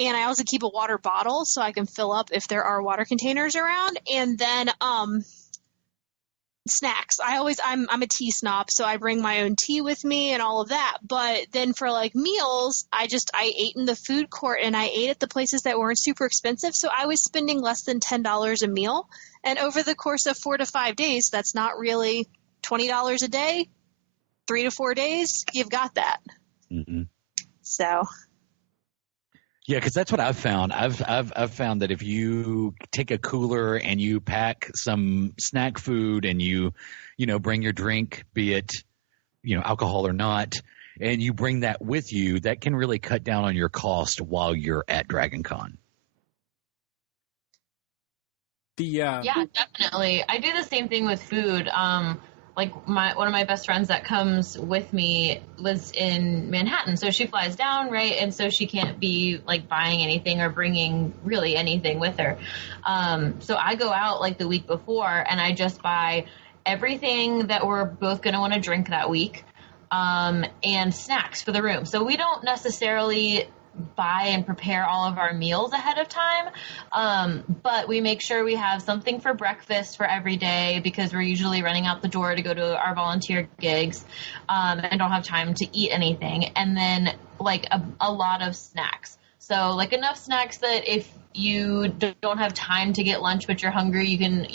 and I also keep a water bottle so I can fill up if there are water containers around. And then snacks. I'm a tea snob, so I bring my own tea with me and all of that. But then for like meals, I ate in the food court, and I ate at the places that weren't super expensive. So I was spending less than $10 a meal. And over the course of 4 to 5 days, that's not really $20 a day. 3 to 4 days, you've got that. Mm-hmm. So. Yeah, because that's what I've found. I've found that if you take a cooler and you pack some snack food and you bring your drink, be it alcohol or not, and you bring that with you, that can really cut down on your cost while you're at Dragon Con. Yeah, definitely. I do the same thing with food. Like one of my best friends that comes with me lives in Manhattan, so she flies down, right? And so she can't be like buying anything or bringing really anything with her. So I go out like the week before, and I just buy everything that we're both going to want to drink that week, and snacks for the room. So we don't necessarily buy and prepare all of our meals ahead of time, but we make sure we have something for breakfast for every day, because we're usually running out the door to go to our volunteer gigs, and don't have time to eat anything. And then like a lot of snacks, so like enough snacks that if you don't have time to get lunch but you're hungry, you can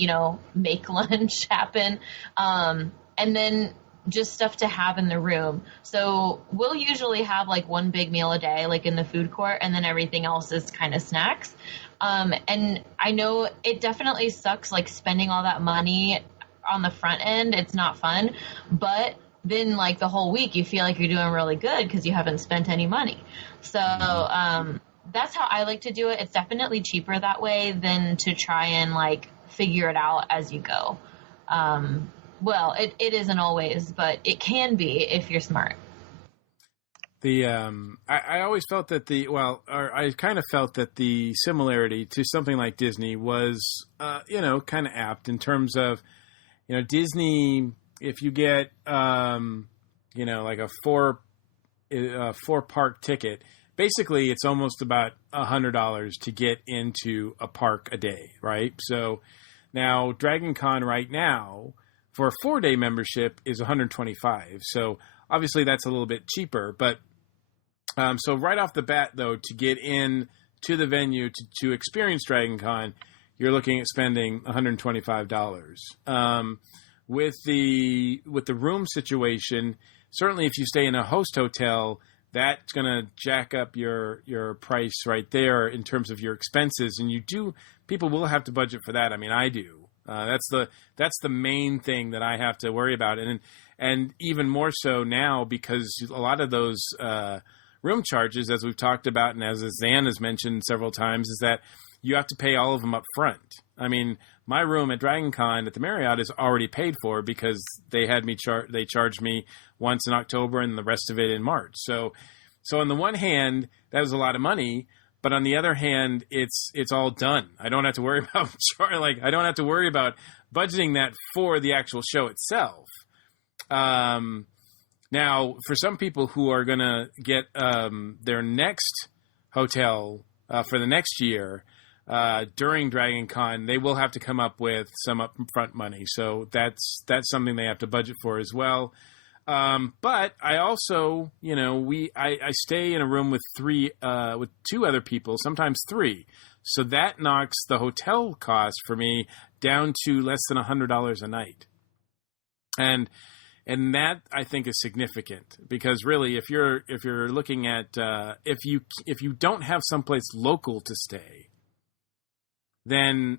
make lunch happen, and then just stuff to have in the room. So we'll usually have like one big meal a day, like in the food court, and then everything else is kind of snacks. And I know it definitely sucks, like spending all that money on the front end. It's not fun, but then like the whole week you feel like you're doing really good because you haven't spent any money. So that's how I like to do it. It's definitely cheaper that way than to try and like figure it out as you go. Well, it isn't always, but it can be if you're smart. I always felt that I kind of felt that the similarity to something like Disney was, kind of apt in terms of, Disney, if you get, like a four park ticket, basically it's almost about $100 to get into a park a day, right? So now Dragon Con right now, for a 4-day membership is $125. So obviously that's a little bit cheaper, but so right off the bat though, to get in to the venue to experience Dragon Con, you're looking at spending $125. With the room situation, certainly if you stay in a host hotel, that's going to jack up your price right there in terms of your expenses, and people will have to budget for that. I mean, I do. That's the main thing that I have to worry about, and even more so now because a lot of those room charges, as we've talked about, and as Zan has mentioned several times, is that you have to pay all of them up front. I mean, my room at Dragon Con at the Marriott is already paid for because they had me they charged me once in October and the rest of it in March. So on the one hand, that was a lot of money, but on the other hand, it's all done. I don't have to worry about I don't have to worry about budgeting that for the actual show itself. Now, for some people who are going to get their next hotel for the next year during Dragon Con, they will have to come up with some upfront money. So that's something they have to budget for as well. But I also, I stay in a room with two other people, sometimes three. So that knocks the hotel cost for me down to less than $100 a night. And that I think is significant because really, if you're looking at if you don't have someplace local to stay, then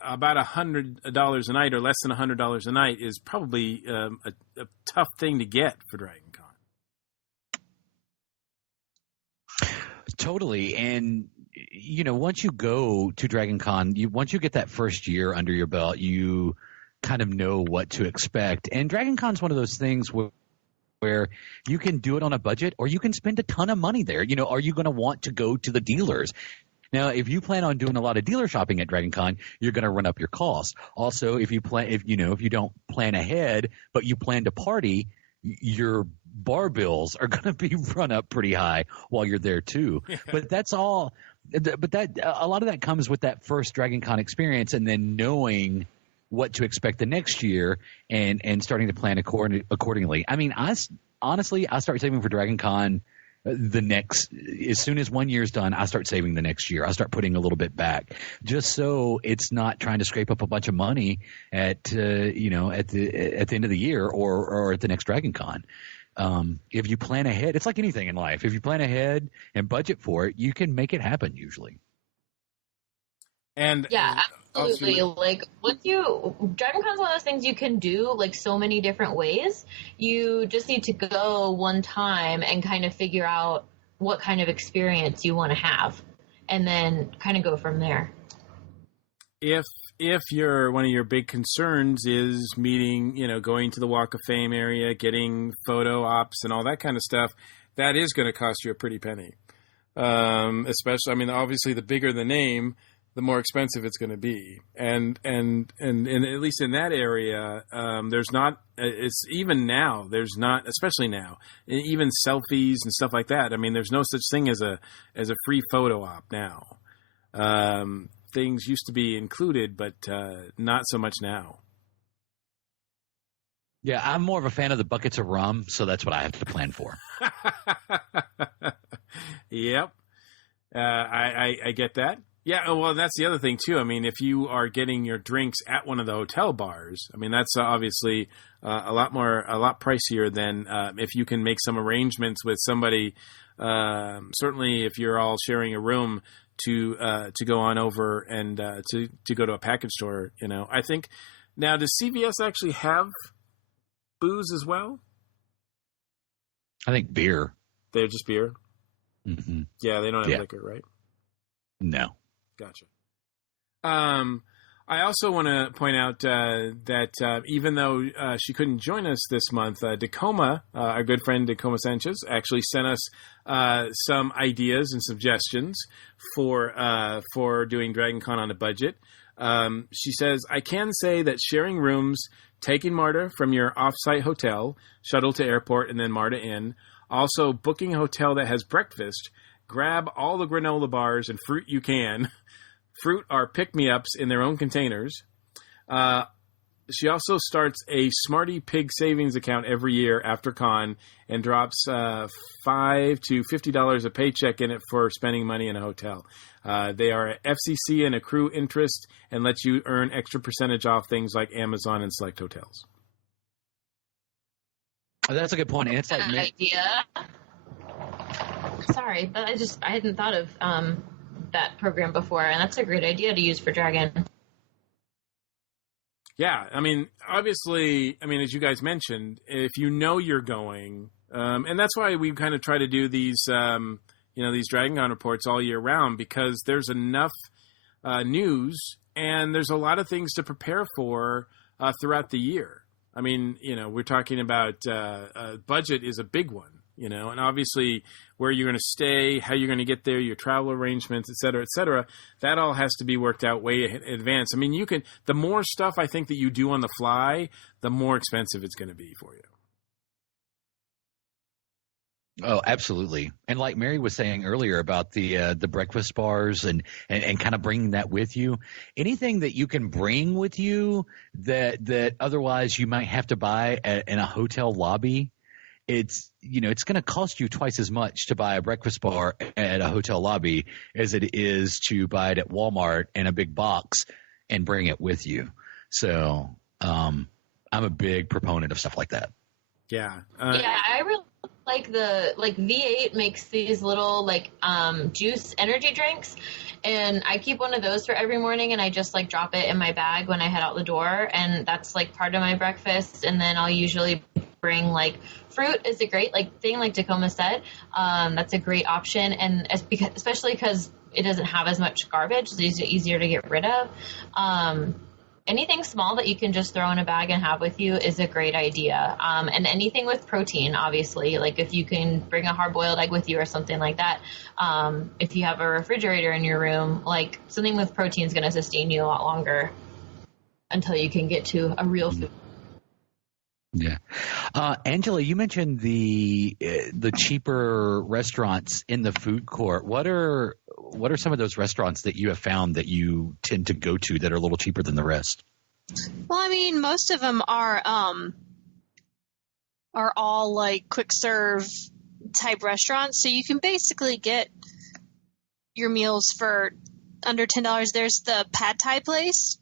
about $100 a night or less than $100 a night is probably a tough thing to get for Dragon Con. Totally, and once you go to Dragon Con, once you get that first year under your belt, you kind of know what to expect. And Dragon Con's one of those things where you can do it on a budget or you can spend a ton of money there. Are you going to want to go to the dealers? Now, if you plan on doing a lot of dealer shopping at Dragon Con, you're going to run up your costs. Also, if you don't plan ahead, but you plan to party, your bar bills are going to be run up pretty high while you're there too. Yeah. But that's all. But a lot of that comes with that first Dragon Con experience, and then knowing what to expect the next year and starting to plan accordingly. I mean, honestly, I start saving for Dragon Con as soon as 1 year's done, I start saving the next year. I start putting a little bit back just so it's not trying to scrape up a bunch of money at the end of the year or at the next Dragon Con. If you plan ahead, it's like anything in life. If you plan ahead and budget for it, you can make it happen usually. And yeah, absolutely. Like Dragon Con's one of those things you can do like so many different ways. You just need to go one time and kind of figure out what kind of experience you want to have, and then kind of go from there. If one of your big concerns is meeting, going to the Walk of Fame area, getting photo ops and all that kind of stuff, that is going to cost you a pretty penny. Especially, obviously, the bigger the name, the more expensive it's going to be, and at least in that area, there's not. It's even now. There's not, especially now, even selfies and stuff like that. There's no such thing as a free photo op now. Things used to be included, but not so much now. Yeah, I'm more of a fan of the buckets of rum, so that's what I have to plan for. Yep, I get that. Yeah, well, that's the other thing, too. If you are getting your drinks at one of the hotel bars, that's obviously a lot pricier than if you can make some arrangements with somebody, certainly if you're all sharing a room, to go on over and to go to a package store, I think. Now, does CVS actually have booze as well? I think beer. They're just beer? Mm-hmm. Yeah, they don't have liquor, right? No. Gotcha. I also want to point out that even though she couldn't join us this month, Dacoma, our good friend Dacoma Sanchez, actually sent us some ideas and suggestions for doing Dragon Con on a budget. She says, I can say that sharing rooms, taking MARTA from your off-site hotel, shuttle to airport, and then MARTA in, also booking a hotel that has breakfast, grab all the granola bars and fruit you can. Fruit are pick-me-ups in their own containers. She also starts a Smarty Pig savings account every year after con and drops $5 to $50 a paycheck in it for spending money in a hotel. They are FCC and accrue interest and let you earn extra percentage off things like Amazon and select hotels. Oh, that's a good point. And it's like idea. Sorry, but I hadn't thought of that program before, and that's a great idea to use for Dragon. Yeah, obviously, as you guys mentioned, if you know you're going, and that's why we kind of try to do these, these Dragon Con reports all year round, because there's enough news and there's a lot of things to prepare for throughout the year. I mean, we're talking about budget is a big one, and obviously where you're going to stay, how you're going to get there, your travel arrangements, et cetera, that all has to be worked out way in advance. I mean, the more stuff I think that you do on the fly, the more expensive it's going to be for you. Oh, absolutely. And like Mary was saying earlier about the breakfast bars and kind of bringing that with you, anything that you can bring with you that otherwise you might have to buy in a hotel lobby, it's going to cost you twice as much to buy a breakfast bar at a hotel lobby as it is to buy it at Walmart in a big box and bring it with you. So I'm a big proponent of stuff like that. Yeah. I really like V8 makes these little juice energy drinks, and I keep one of those for every morning, and I just drop it in my bag when I head out the door, and that's part of my breakfast. And then I'll usually bring fruit is a great thing, like Tacoma said. That's a great option, and especially because it doesn't have as much garbage, it's easier to get rid of. Anything small that you can just throw in a bag and have with you is a great idea. And anything with protein, obviously, if you can bring a hard-boiled egg with you or something like that. If you have a refrigerator in your room, something with protein is going to sustain you a lot longer until you can get to a real food. Yeah. Angela, you mentioned the cheaper restaurants in the food court. What are some of those restaurants that you have found that you tend to go to that are a little cheaper than the rest? Well, I mean, most of them are all quick serve type restaurants, so you can basically get your meals for under $10. There's the pad thai place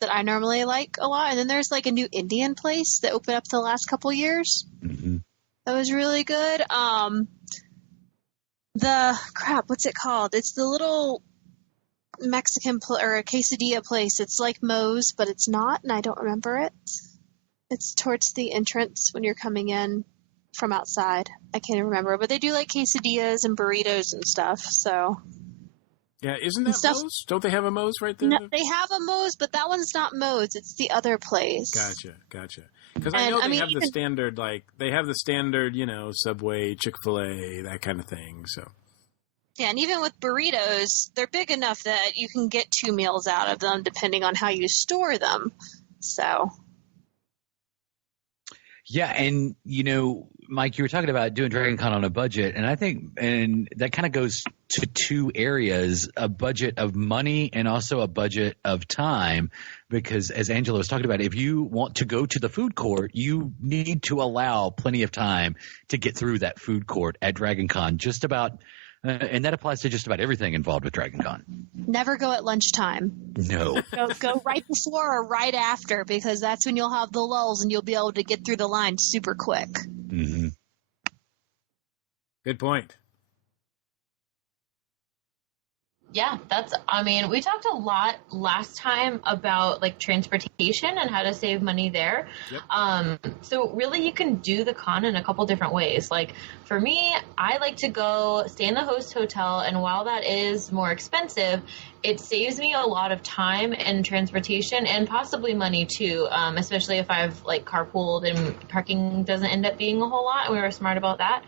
that I normally like a lot, and then there's a new Indian place that opened up the last couple years. Mm-hmm. That was really good. What's it called? It's the little Mexican or a quesadilla place. It's like Moe's, but it's not, and I don't remember it. It's towards the entrance when you're coming in from outside. I can't even remember, but they do quesadillas and burritos and stuff. So yeah, isn't that Moe's? Don't they have a Moe's right there? No, they have a Moe's, but that one's not Moe's. It's the other place. Gotcha. Because I know they have the standard, Subway, Chick-fil-A, that kind of thing. So yeah, and even with burritos, they're big enough that you can get 2 meals out of them, depending on how you store them. So yeah, and Mike, you were talking about doing Dragon Con on a budget, and I think that kind of goes to 2 areas, a budget of money and also a budget of time, because as Angela was talking about, if you want to go to the food court, you need to allow plenty of time to get through that food court at Dragon Con, just about and that applies to just about everything involved with Dragon Con. Never go at lunchtime. No. Go right before or right after, because that's when you'll have the lulls and you'll be able to get through the line super quick. Mm-hmm. Good point. Yeah, we talked a lot last time about transportation and how to save money there. Yep. So really you can do the con in a couple different ways. For me, I like to go stay in the host hotel, and while that is more expensive, it saves me a lot of time and transportation and possibly money too, especially if I've carpooled and parking doesn't end up being a whole lot, and we were smart about that.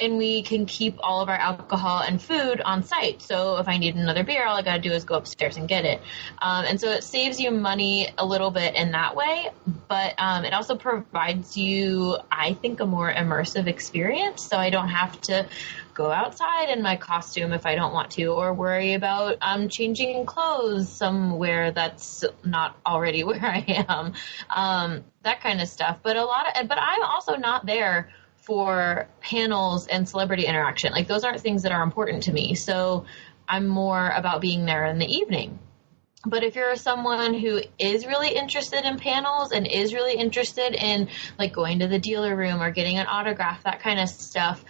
And we can keep all of our alcohol and food on site. So if I need another beer, all I got to do is go upstairs and get it. And so it saves you money a little bit in that way. But it also provides you, I think, a more immersive experience. So I don't have to go outside in my costume if I don't want to, or worry about changing clothes somewhere that's not already where I am. That kind of stuff. But I'm also not there for panels and celebrity interaction. Those aren't things that are important to me. So I'm more about being there in the evening. But if you're someone who is really interested in panels and is really interested in going to the dealer room or getting an autograph, that kind of stuff,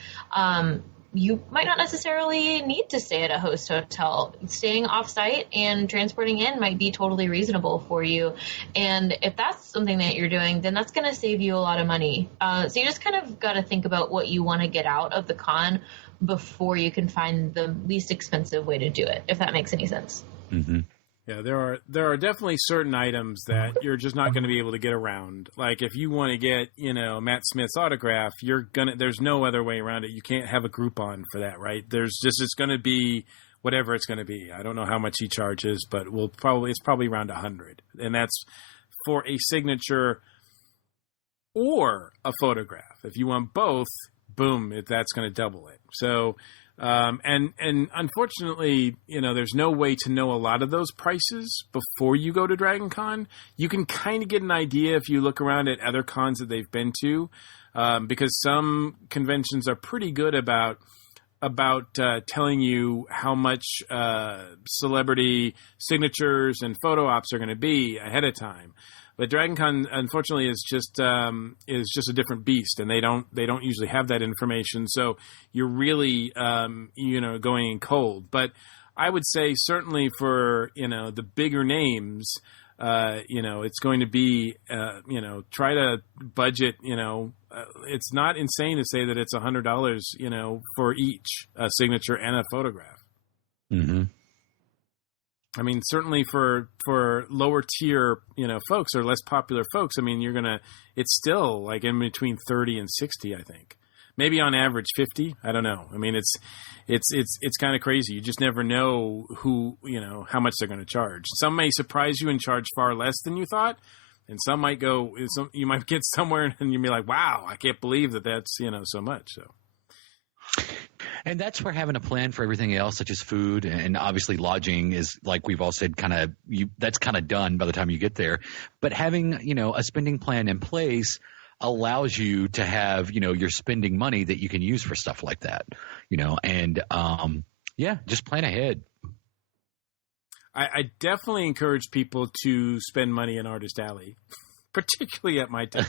you might not necessarily need to stay at a host hotel. Staying off-site and transporting in might be totally reasonable for you. And if that's something that you're doing, then that's going to save you a lot of money. So you just kind of got to think about what you want to get out of the con before you can find the least expensive way to do it, if that makes any sense. Mm-hmm. Yeah, there are definitely certain items that you're just not going to be able to get around. Like if you want to get, Matt Smith's autograph, there's no other way around it. You can't have a Groupon for that, right? It's going to be whatever it's going to be. I don't know how much he charges, but it's probably around $100. And that's for a signature or a photograph. If you want both, boom, that's going to double it. So, and unfortunately, there's no way to know a lot of those prices before you go to Dragon Con. You can kind of get an idea if you look around at other cons that they've been to, because some conventions are pretty good about telling you how much celebrity signatures and photo ops are going to be ahead of time. But Dragon Con, unfortunately, is just a different beast, and they don't usually have that information. So you're really going in cold. But I would say certainly for the bigger names, it's going to be try to budget. It's not insane to say that it's $100 for each signature and a photograph. Mm-hmm. I mean, certainly for lower tier, folks or less popular folks, I mean, it's still like in between 30 and 60, I think. Maybe on average 50. I don't know. I mean, it's kind of crazy. You just never know how much they're going to charge. Some may surprise you and charge far less than you thought. And some might you might get somewhere and you'll be like, wow, I can't believe that's, so much. So. And that's where having a plan for everything else, such as food and obviously lodging, is, like we've all said, that's kind of done by the time you get there. But having, a spending plan in place allows you to have, your spending money that you can use for stuff like that, and just plan ahead. I definitely encourage people to spend money in Artist Alley, particularly at my table.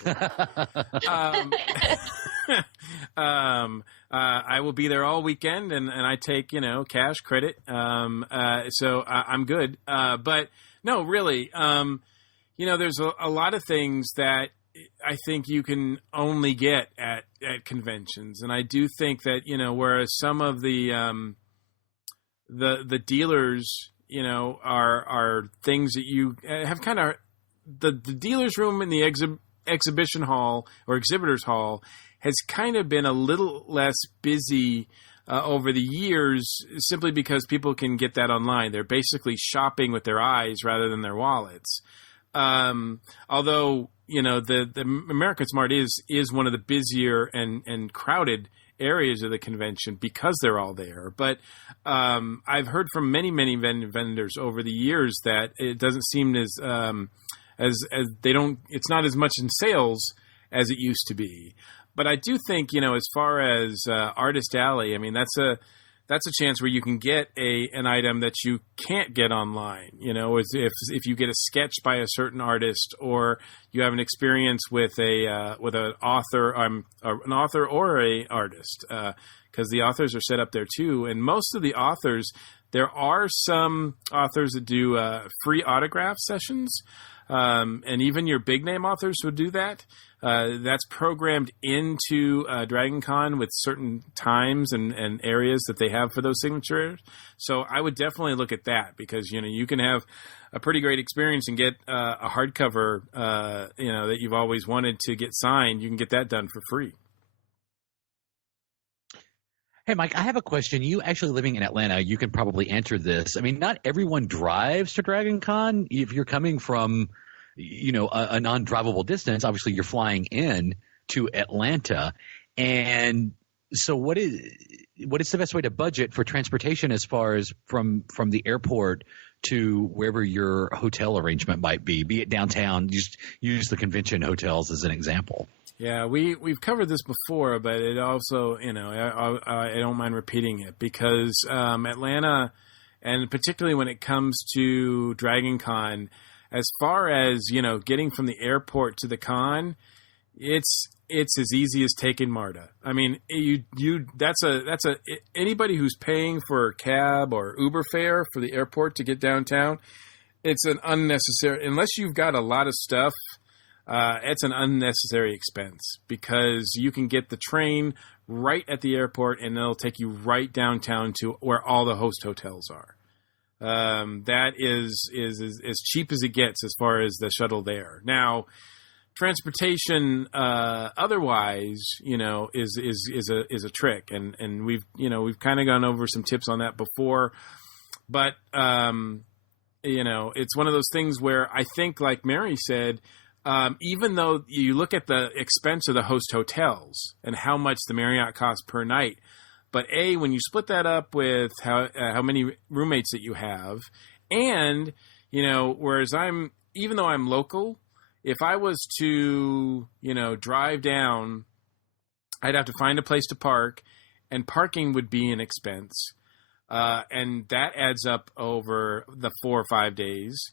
I will be there all weekend, and I take cash, credit, so I'm good. But no, really, there's a lot of things that I think you can only get at conventions, and I do think that whereas some of the dealers are things that you have kind of the dealer's room in the exhibition hall or exhibitors hall has kind of been a little less busy over the years, simply because people can get that online. They're basically shopping with their eyes rather than their wallets. Although, the American Smart is one of the busier and crowded areas of the convention because they're all there. But I've heard from many vendors over the years that it doesn't seem as they don't. It's not as much in sales as it used to be. But I do think as far as Artist Alley, I mean that's a chance where you can get an item that you can't get online. If you get a sketch by a certain artist, or you have an experience with an author or a artist, because the authors are set up there too. And most of the authors, there are some authors that do free autograph sessions, and even your big name authors would do that. That's programmed into Dragon Con with certain times and areas that they have for those signatures. So I would definitely look at that, because you can have a pretty great experience and get a hardcover that you've always wanted to get signed. You can get that done for free. Hey, Mike, I have a question. You actually living in Atlanta, you can probably answer this. I mean, not everyone drives to Dragon Con. If you're coming from a non-drivable distance, obviously you're flying in to Atlanta. And so what is the best way to budget for transportation as far as from the airport to wherever your hotel arrangement might be it downtown? Just use the convention hotels as an example. Yeah, we've covered this before, but it also, I don't mind repeating it, because Atlanta, and particularly when it comes to Dragon Con, as far as, getting from the airport to the con, it's as easy as taking MARTA. I mean, anybody who's paying for a cab or Uber fare for the airport to get downtown, it's an unnecessary, unless you've got a lot of stuff, it's an unnecessary expense, because you can get the train right at the airport and it'll take you right downtown to where all the host hotels are. That is as cheap as it gets as far as the shuttle there. Now, transportation otherwise, is a trick, and we've kind of gone over some tips on that before, but it's one of those things where I think, like Mary said, even though you look at the expense of the host hotels and how much the Marriott costs per night, but when you split that up with how many roommates that you have, and whereas even though I'm local, if I was to drive down, I'd have to find a place to park, and parking would be an expense, and that adds up over the 4 or 5 days.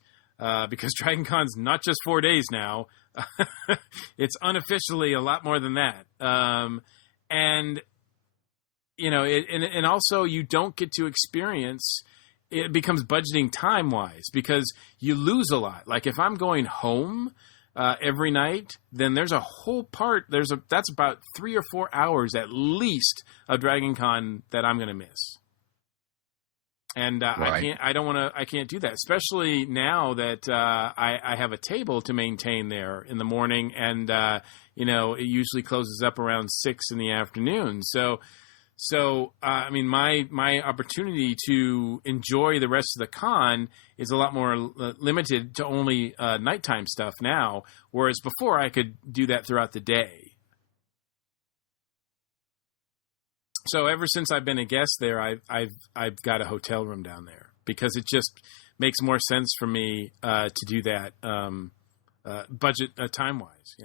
Because Dragon Con's not just 4 days now. It's unofficially a lot more than that. And also you don't get to experience, it becomes budgeting time-wise because you lose a lot. Like if I'm going home every night, then there's a whole part, that's about 3 or 4 hours at least of Dragon Con that I'm going to miss. And right. I can't do that, especially now that I have a table to maintain there in the morning, and it usually closes up around 6 in the afternoon. So my opportunity to enjoy the rest of the con is a lot more limited to only nighttime stuff now, whereas before I could do that throughout the day. So ever since I've been a guest there, I've got a hotel room down there because it just makes more sense for me to do that budget time wise,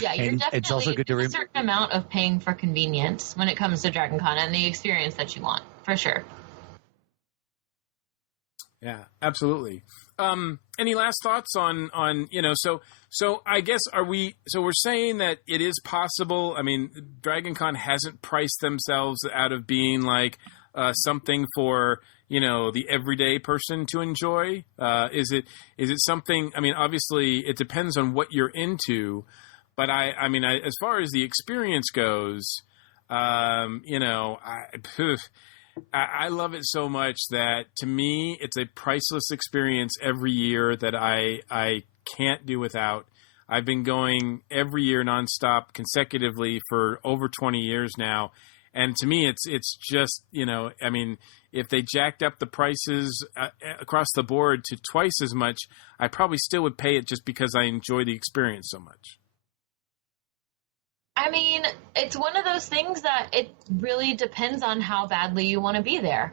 Yeah, you're And definitely it's also good to a certain amount of paying for convenience when it comes to Dragon Con and the experience that you want, for sure. Yeah, absolutely. Any last thoughts on so I guess we're saying that it is possible. I mean, Dragon Con hasn't priced themselves out of being like something for the everyday person to enjoy. Is it something? I mean, obviously it depends on what you're into, but I mean, as far as the experience goes, I love it so much that to me it's a priceless experience every year that I can't do without. I've been going every year nonstop consecutively for over 20 years now, and to me it's just I mean, if they jacked up the prices across the board to twice as much, I probably still would pay it just because I enjoy the experience so much. I mean, it's one of those things that it really depends on how badly you want to be there.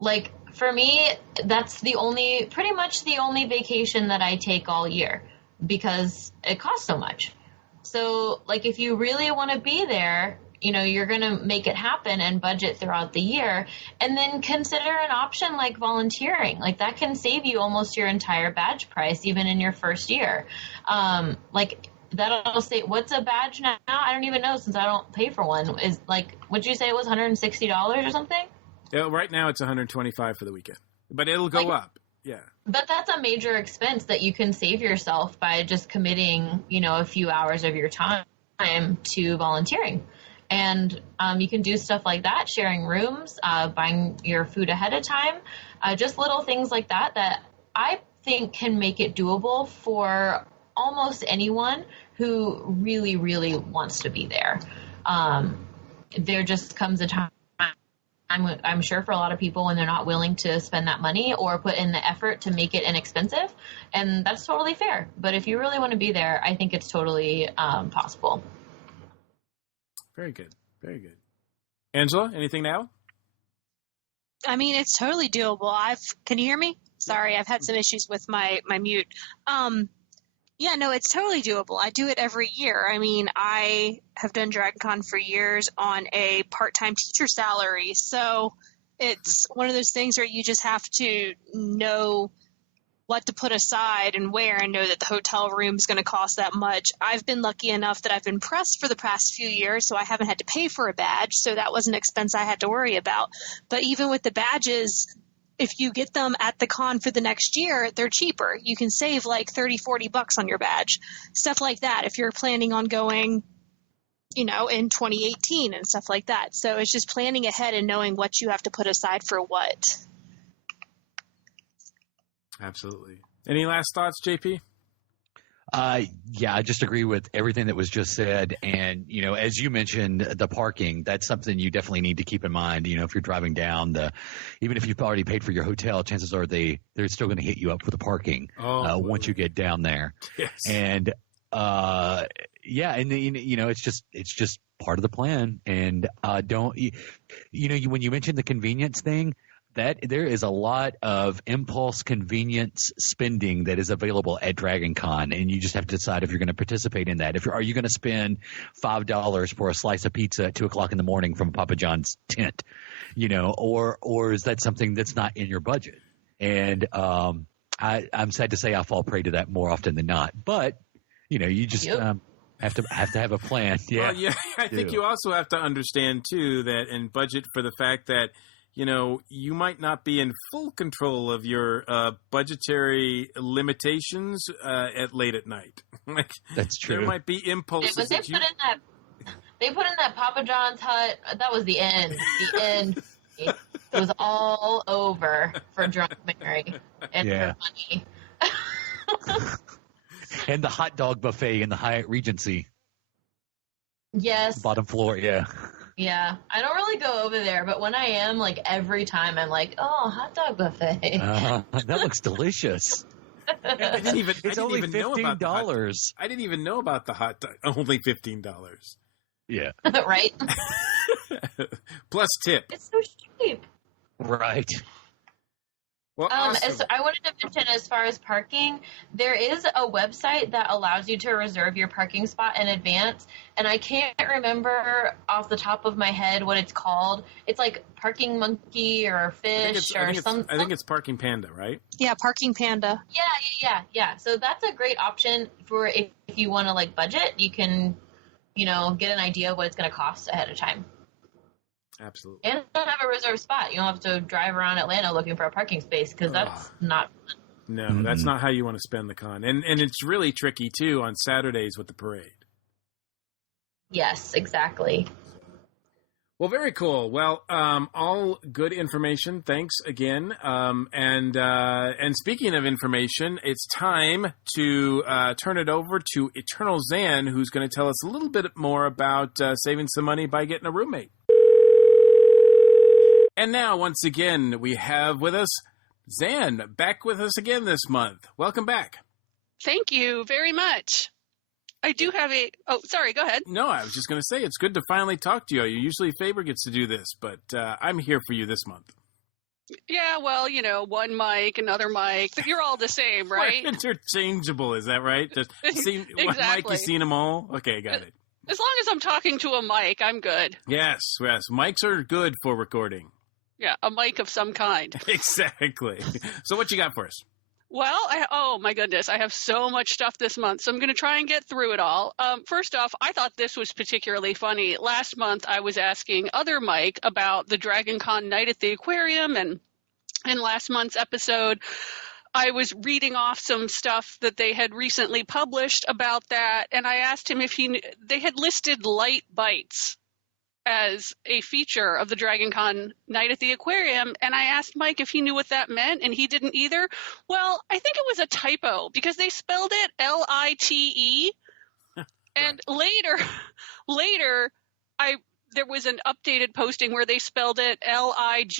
Like, for me, that's pretty much the only vacation that I take all year because it costs so much. So, like, if you really want to be there, you're going to make it happen and budget throughout the year, and then consider an option like volunteering. Like, that can save you almost your entire badge price, even in your first year. That'll say, what's a badge now? I don't even know since I don't pay for one. Is like, would you say it was $160 or something? Yeah, right now it's $125 for the weekend, but it'll go up. Yeah. But that's a major expense that you can save yourself by just committing, a few hours of your time to volunteering. And you can do stuff like that, sharing rooms, buying your food ahead of time, just little things like that I think can make it doable for almost anyone who really, really wants to be there. There just comes a time, I'm sure, for a lot of people when they're not willing to spend that money or put in the effort to make it inexpensive, and that's totally fair. But if you really want to be there, I think it's totally possible. Very good. Very good. Angela, anything now? I mean, it's totally doable. Can you hear me? Sorry, I've had some issues with my mute. Yeah, no, it's totally doable. I do it every year. I mean, I have done Dragon Con for years on a part-time teacher salary. So it's one of those things where you just have to know what to put aside and where, and know that the hotel room is going to cost that much. I've been lucky enough that I've been pressed for the past few years, so I haven't had to pay for a badge. So that was an expense I had to worry about. But even with the badges, if you get them at the con for the next year, they're cheaper. You can save like $30-40 on your badge. Stuff like that. If you're planning on going, in 2018 and stuff like that. So it's just planning ahead and knowing what you have to put aside for what. Absolutely. Any last thoughts, JP? Yeah, I just agree with everything that was just said. And, as you mentioned, the parking, that's something you definitely need to keep in mind. If you're driving down even if you've already paid for your hotel, chances are they're still going to hit you up for the parking once you get down there. Yes. And, yeah. And it's just part of the plan. And, when you mentioned the convenience thing, that there is a lot of impulse convenience spending that is available at Dragon Con, and you just have to decide if you're going to participate in that. Are you going to spend $5 for a slice of pizza at 2:00 in the morning from Papa John's tent, or is that something that's not in your budget? And I'm sad to say I fall prey to that more often than not. But you just have to have a plan. Yeah, well, yeah. I think you also have to understand too that and budget for the fact that you might not be in full control of your budgetary limitations late at night. That's true. There might be impulses. They put in that Papa John's hut. That was the end. The end. It was all over for Drunk Mary and for money. And the hot dog buffet in the Hyatt Regency. Yes. Bottom floor, yeah. Yeah, I don't really go over there, but when I am, every time I'm like, oh, hot dog buffet. That looks delicious. It's only $15. I didn't even know about the hot dog. Only $15. Yeah. Right? Plus tip. It's so cheap. Right. Well, awesome. I wanted to mention, as far as parking, there is a website that allows you to reserve your parking spot in advance, and I can't remember off the top of my head what it's called. It's like Parking Monkey or Fish or something. I think it's Parking Panda, right? Yeah, Parking Panda. Yeah. So that's a great option for if you want to budget. You can, get an idea of what it's going to cost ahead of time. Absolutely. And you don't have a reserved spot. You don't have to drive around Atlanta looking for a parking space because that's not fun. No, that's not how you want to spend the con. And it's really tricky, too, on Saturdays with the parade. Yes, exactly. Well, very cool. Well, all good information. Thanks again. And speaking of information, it's time to turn it over to Eternal Zan, who's going to tell us a little bit more about saving some money by getting a roommate. And now, once again, we have with us Zan, back with us again this month. Welcome back. Thank you very much. I do have oh, sorry, go ahead. No, I was just going to say, it's good to finally talk to you. Usually Faber gets to do this, but I'm here for you this month. Yeah, well, one mic, another mic. You're all the same, right? We're interchangeable, is that right? Just exactly. One mic, you've seen them all? Okay, got it. As long as I'm talking to a mic, I'm good. Yes. Mics are good for recording. Yeah, a mic of some kind. Exactly. So what you got for us? Well, oh my goodness, I have so much stuff this month, so I'm going to try and get through it all. First off, I thought this was particularly funny. Last month, I was asking other Mike about the Dragon Con night at the aquarium, and in last month's episode, I was reading off some stuff that they had recently published about that, and I asked him if they had listed light bites as a feature of the Dragon Con night at the aquarium, and I asked Mike if he knew what that meant, and he didn't either. Well, I think it was a typo because they spelled it Lite, and later there was an updated posting where they spelled it Light.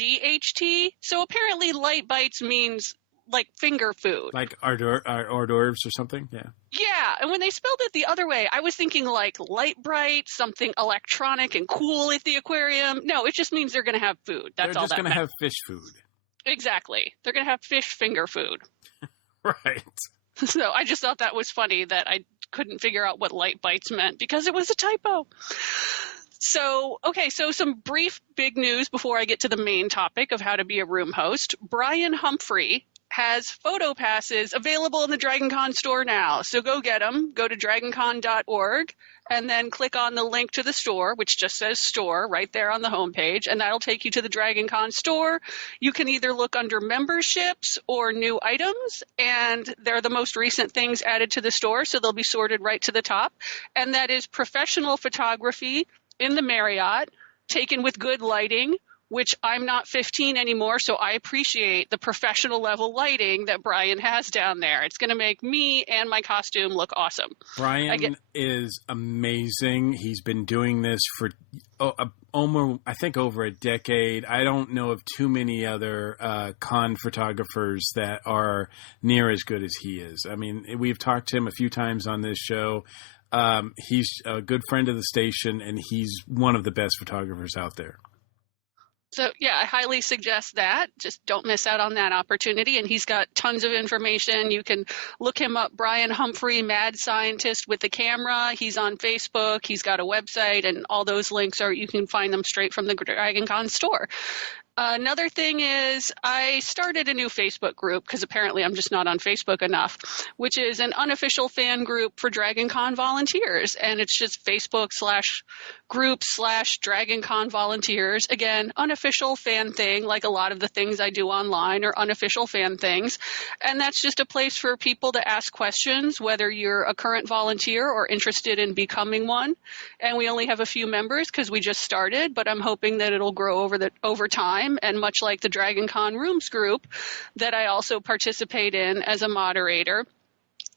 So apparently light bites means like finger food. Like hors d'oeuvres or something? Yeah. Yeah, and when they spelled it the other way, I was thinking like light bright, something electronic and cool at the aquarium. No, it just means they're going to have food. That's all that They're just going to have fish food. Exactly. They're going to have fish finger food. Right. So I just thought that was funny that I couldn't figure out what light bites meant because it was a typo. So some brief big news before I get to the main topic of how to be a room host. Brian Humphrey has photo passes available in the DragonCon store now. So go get them. Go to dragoncon.org and then click on the link to the store, which just says store right there on the homepage, and that'll take you to the DragonCon store. You can either look under memberships or new items, and they're the most recent things added to the store, so they'll be sorted right to the top. And that is professional photography in the Marriott, taken with good lighting, which I'm not 15 anymore, so I appreciate the professional level lighting that Brian has down there. It's going to make me and my costume look awesome. Brian is amazing. He's been doing this for almost, I think, over a decade. I don't know of too many other con photographers that are near as good as he is. I mean, we've talked to him a few times on this show. He's a good friend of the station, and he's one of the best photographers out there. So, yeah, I highly suggest that. Just don't miss out on that opportunity. And he's got tons of information. You can look him up, Brian Humphrey, Mad Scientist with the Camera. He's on Facebook. He's got a website, and all those links you can find them straight from the DragonCon store. Another thing is I started a new Facebook group because apparently I'm just not on Facebook enough, which is an unofficial fan group for DragonCon volunteers. And it's just Facebook/group/DragonCon volunteers. Again, unofficial fan thing, like a lot of the things I do online are unofficial fan things. And that's just a place for people to ask questions, whether you're a current volunteer or interested in becoming one. And we only have a few members because we just started, but I'm hoping that it'll grow over time. And much like the DragonCon Rooms group that I also participate in as a moderator,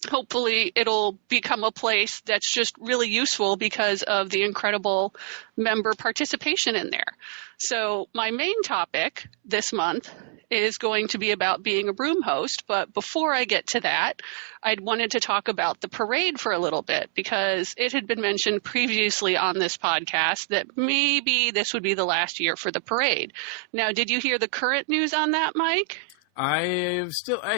hopefully it'll become a place that's just really useful because of the incredible member participation in there. So my main topic this month is going to be about being a room host. But before I get to that, I'd wanted to talk about the parade for a little bit because it had been mentioned previously on this podcast that maybe this would be the last year for the parade. Now, did you hear the current news on that, Mike? I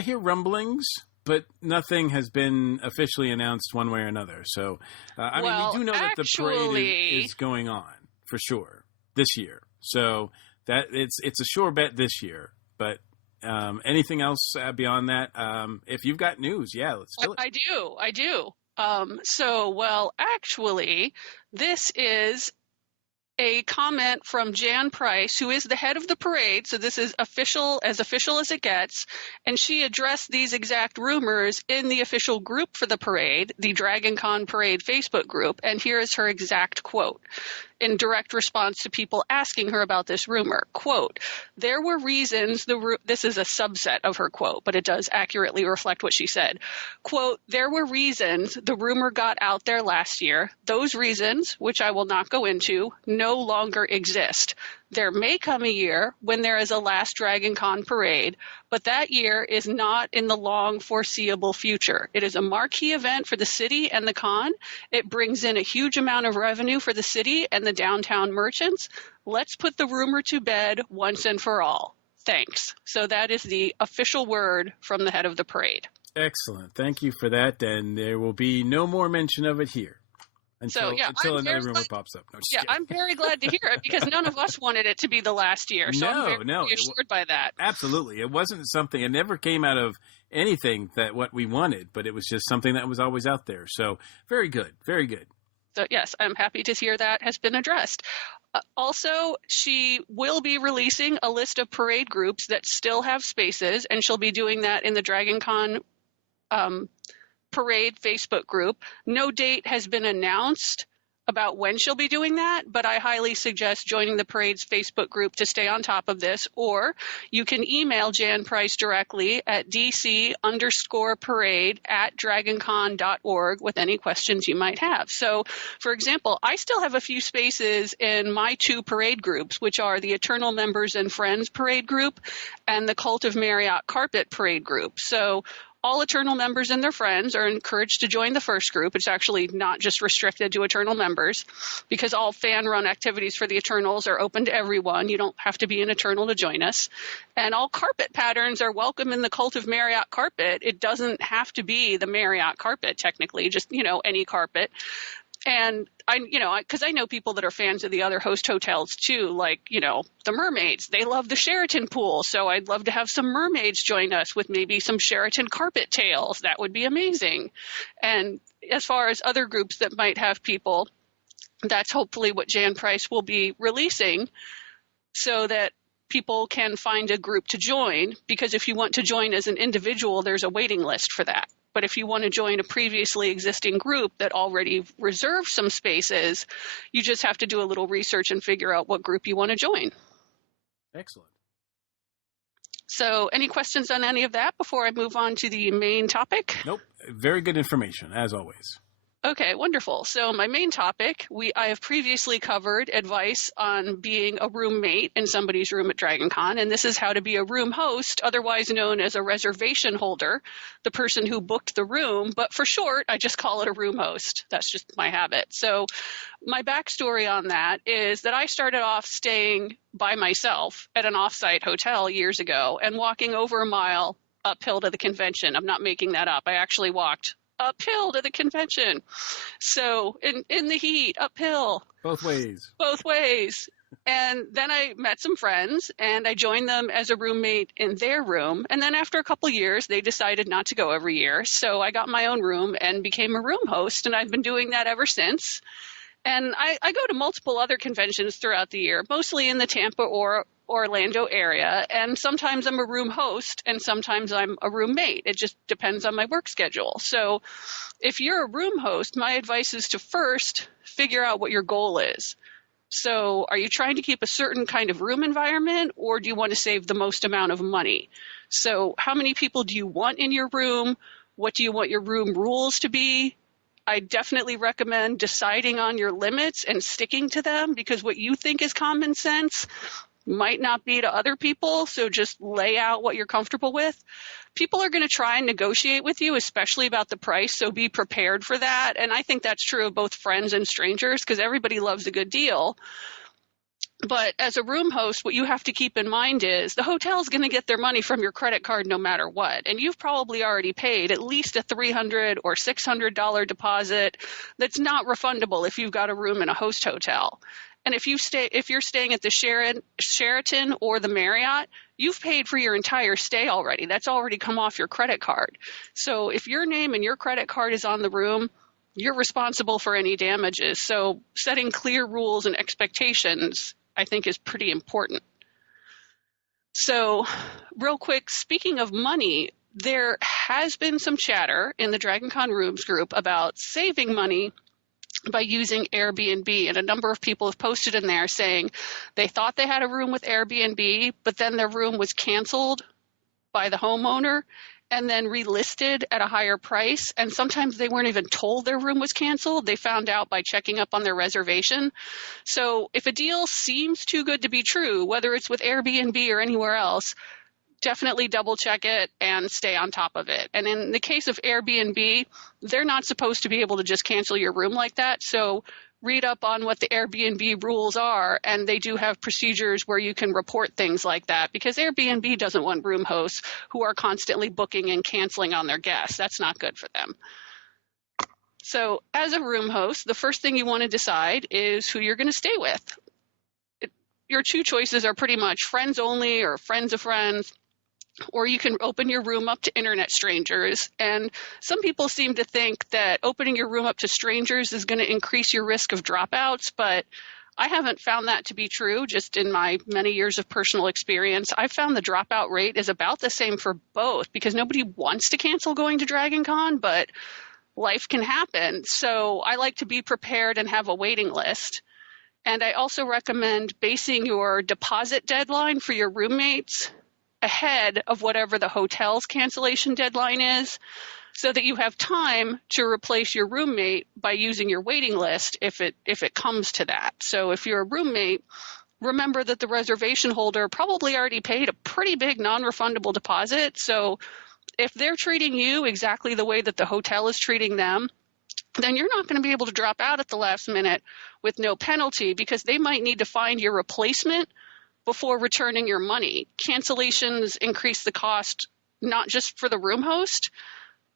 hear rumblings, but nothing has been officially announced one way or another. So, we do know that the parade is going on for sure this year. So that it's a sure bet this year. But anything else beyond that? If you've got news, let's do it. I do. Actually, this is a comment from Jan Price, who is the head of the parade. So this is official as it gets. And she addressed these exact rumors in the official group for the parade, the DragonCon Parade Facebook group. And here is her exact quote in direct response to people asking her about this rumor. Quote, there were reasons this is a subset of her quote, but it does accurately reflect what she said. Quote, there were reasons the rumor got out there last year. Those reasons, which I will not go into, no longer exist. There may come a year when there is a last DragonCon parade, but that year is not in the long foreseeable future. It is a marquee event for the city and the con. It brings in a huge amount of revenue for the city and the downtown merchants. Let's put the rumor to bed once and for all. Thanks. So that is the official word from the head of the parade. Excellent. Thank you for that. And there will be no more mention of it here. Until another rumor pops up. No, I'm very glad to hear it because none of us wanted it to be the last year. So I'm very reassured by that. Absolutely. It wasn't something, it never came out of anything that what we wanted, but it was just something that was always out there. So very good. Very good. So yes, I'm happy to hear that has been addressed. Also, she will be releasing a list of parade groups that still have spaces, and she'll be doing that in the DragonCon Parade Facebook group. No date has been announced about when she'll be doing that, but I highly suggest joining the parade's Facebook group to stay on top of this, or you can email Jan Price directly at dc_parade@dragoncon.org with any questions you might have. So, for example, I still have a few spaces in my two parade groups, which are the Eternal Members and Friends parade group and the Cult of Marriott Carpet parade group. So all Eternal members and their friends are encouraged to join the first group. It's actually not just restricted to Eternal members because all fan-run activities for the Eternals are open to everyone. You don't have to be an Eternal to join us. And all carpet patterns are welcome in the Cult of Marriott Carpet. It doesn't have to be the Marriott carpet, technically, just, any carpet. And because I know people that are fans of the other host hotels too, like, the mermaids. They love the Sheraton pool. So I'd love to have some mermaids join us with maybe some Sheraton carpet tails. That would be amazing. And as far as other groups that might have people, that's hopefully what Jan Price will be releasing so that people can find a group to join. Because if you want to join as an individual, there's a waiting list for that. But if you want to join a previously existing group that already reserves some spaces, you just have to do a little research and figure out what group you want to join. Excellent. So any questions on any of that before I move on to the main topic? Nope. Very good information, as always. Okay, wonderful. So my main topic, I have previously covered advice on being a roommate in somebody's room at DragonCon, and this is how to be a room host, otherwise known as a reservation holder, the person who booked the room, but for short, I just call it a room host. That's just my habit. So my backstory on that is that I started off staying by myself at an offsite hotel years ago and walking over a mile uphill to the convention. I'm not making that up. I actually walked uphill to the convention. So in the heat, uphill. Both ways. And then I met some friends and I joined them as a roommate in their room. And then after a couple years, they decided not to go every year. So I got my own room and became a room host. And I've been doing that ever since. And I go to multiple other conventions throughout the year, mostly in the Tampa or Orlando area. And sometimes I'm a room host and sometimes I'm a roommate. It just depends on my work schedule. So if you're a room host, my advice is to first figure out what your goal is. So are you trying to keep a certain kind of room environment, or do you want to save the most amount of money? So how many people do you want in your room? What do you want your room rules to be? I definitely recommend deciding on your limits and sticking to them, because what you think is common sense might not be to other people. So just lay out what you're comfortable with. People are going to try and negotiate with you, especially about the price. So be prepared for that. And I think that's true of both friends and strangers, because everybody loves a good deal. But as a room host, what you have to keep in mind is the hotel's going to get their money from your credit card no matter what. And you've probably already paid at least a $300 or $600 deposit that's not refundable if you've got a room in a host hotel. And if you're staying at the Sheraton or the Marriott, you've paid for your entire stay already. That's already come off your credit card. So if your name and your credit card is on the room, you're responsible for any damages. So setting clear rules and expectations, I think, is pretty important. So real quick, speaking of money, there has been some chatter in the DragonCon Rooms group about saving money by using Airbnb, and a number of people have posted in there saying they thought they had a room with Airbnb, but then their room was canceled by the homeowner and then relisted at a higher price. And sometimes they weren't even told their room was canceled. They found out by checking up on their reservation. So if a deal seems too good to be true, whether it's with Airbnb or anywhere else, definitely double check it and stay on top of it. And in the case of Airbnb, they're not supposed to be able to just cancel your room like that. So read up on what the Airbnb rules are, and they do have procedures where you can report things like that, because Airbnb doesn't want room hosts who are constantly booking and canceling on their guests. That's not good for them. So as a room host, the first thing you want to decide is who you're going to stay with. Your two choices are pretty much friends only or friends of friends, or you can open your room up to internet strangers. And some people seem to think that opening your room up to strangers is going to increase your risk of dropouts, but I haven't found that to be true. Just in my many years of personal experience, I've found the dropout rate is about the same for both, because nobody wants to cancel going to DragonCon, but life can happen. So I like to be prepared and have a waiting list. And I also recommend basing your deposit deadline for your roommates ahead of whatever the hotel's cancellation deadline is, so that you have time to replace your roommate by using your waiting list if it comes to that. So if you're a roommate, remember that the reservation holder probably already paid a pretty big non-refundable deposit. So if they're treating you exactly the way that the hotel is treating them, then you're not going to be able to drop out at the last minute with no penalty, because they might need to find your replacement before returning your money. Cancellations increase the cost not just for the room host,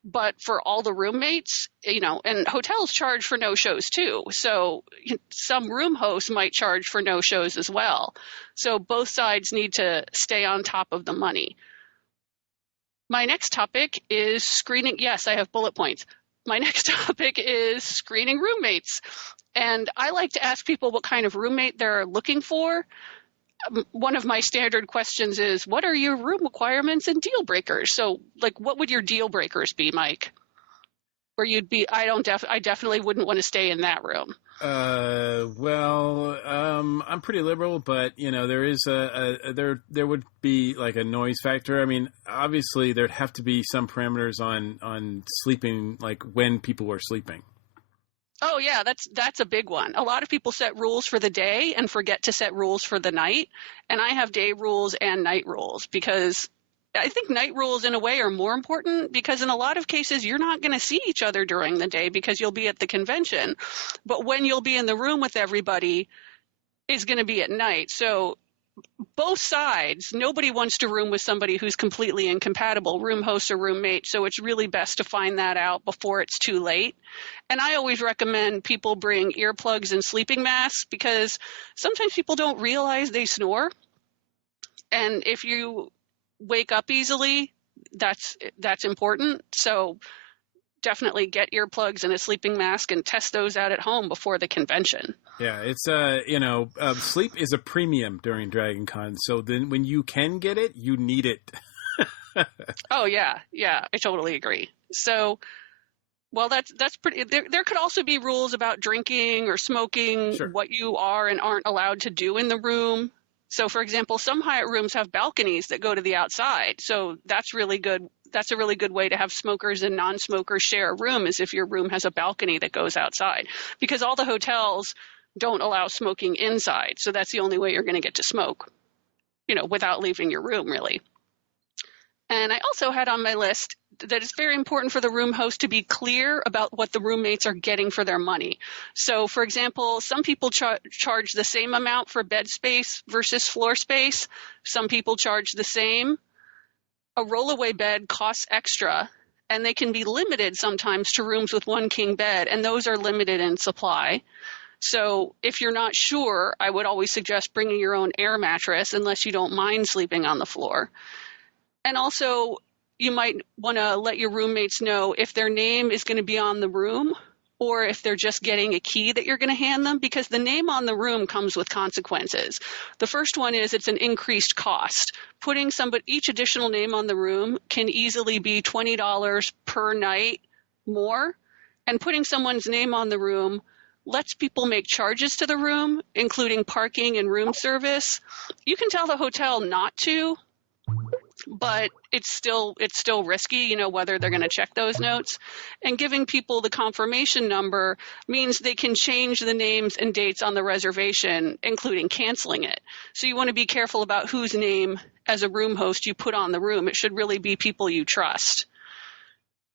But for all the roommates, and hotels charge for no-shows too. So some room hosts might charge for no-shows as well. So both sides need to stay on top of the money. My next topic is screening. Yes, I have bullet points. My next topic is screening roommates. And I like to ask people what kind of roommate they're looking for. One of my standard questions is, what are your room requirements and deal breakers? So, what would your deal breakers be, Mike? Where you'd be, I definitely wouldn't want to stay in that room. I'm pretty liberal, but there is there would be like a noise factor. I mean, obviously there'd have to be some parameters on sleeping, like when people were sleeping. Oh yeah, that's a big one. A lot of people set rules for the day and forget to set rules for the night. And I have day rules and night rules because I think night rules in a way are more important because in a lot of cases you're not going to see each other during the day because you'll be at the convention. But when you'll be in the room with everybody is going to be at night. So both sides, nobody wants to room with somebody who's completely incompatible, room host or roommate. So it's really best to find that out before it's too late. And I always recommend people bring earplugs and sleeping masks because sometimes people don't realize they snore. And if you wake up easily, that's important. So definitely get earplugs and a sleeping mask and test those out at home before the convention. Yeah, it's sleep is a premium during Dragon Con. So then when you can get it, you need it. Oh yeah, I totally agree. So well, that's pretty. There could also be rules about drinking or smoking, Sure. What you are and aren't allowed to do in the room. So, for example, some Hyatt rooms have balconies that go to the outside. So that's really good. That's a really good way to have smokers and non-smokers share a room is if your room has a balcony that goes outside. Because all the hotels don't allow smoking inside. So that's the only way you're going to get to smoke, without leaving your room, really. And I also had on my list that it's very important for the room host to be clear about what the roommates are getting for their money. So, for example, some people charge the same amount for bed space versus floor space. Some people charge the same. A rollaway bed costs extra, and they can be limited sometimes to rooms with one king bed, and those are limited in supply. So if you're not sure, I would always suggest bringing your own air mattress unless you don't mind sleeping on the floor. And also, you might want to let your roommates know if their name is going to be on the room or if they're just getting a key that you're going to hand them, because the name on the room comes with consequences. The first one is it's an increased cost. Putting each additional name on the room can easily be $20 per night more, and putting someone's name on the room lets people make charges to the room, including parking and room service. You can tell the hotel not to, but it's still risky, whether they're going to check those notes. And giving people the confirmation number means they can change the names and dates on the reservation, including canceling it. So you want to be careful about whose name as a room host you put on the room. It should really be people you trust.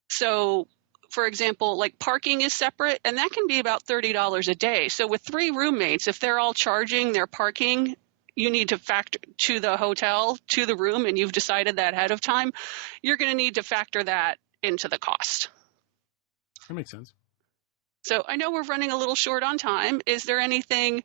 So, for example, like parking is separate, and that can be about $30 a day. So with 3 roommates, if they're all charging their parking, you need to factor to the hotel, to the room, and you've decided that ahead of time, you're going to need to factor that into the cost. That makes sense. So I know we're running a little short on time. Is there anything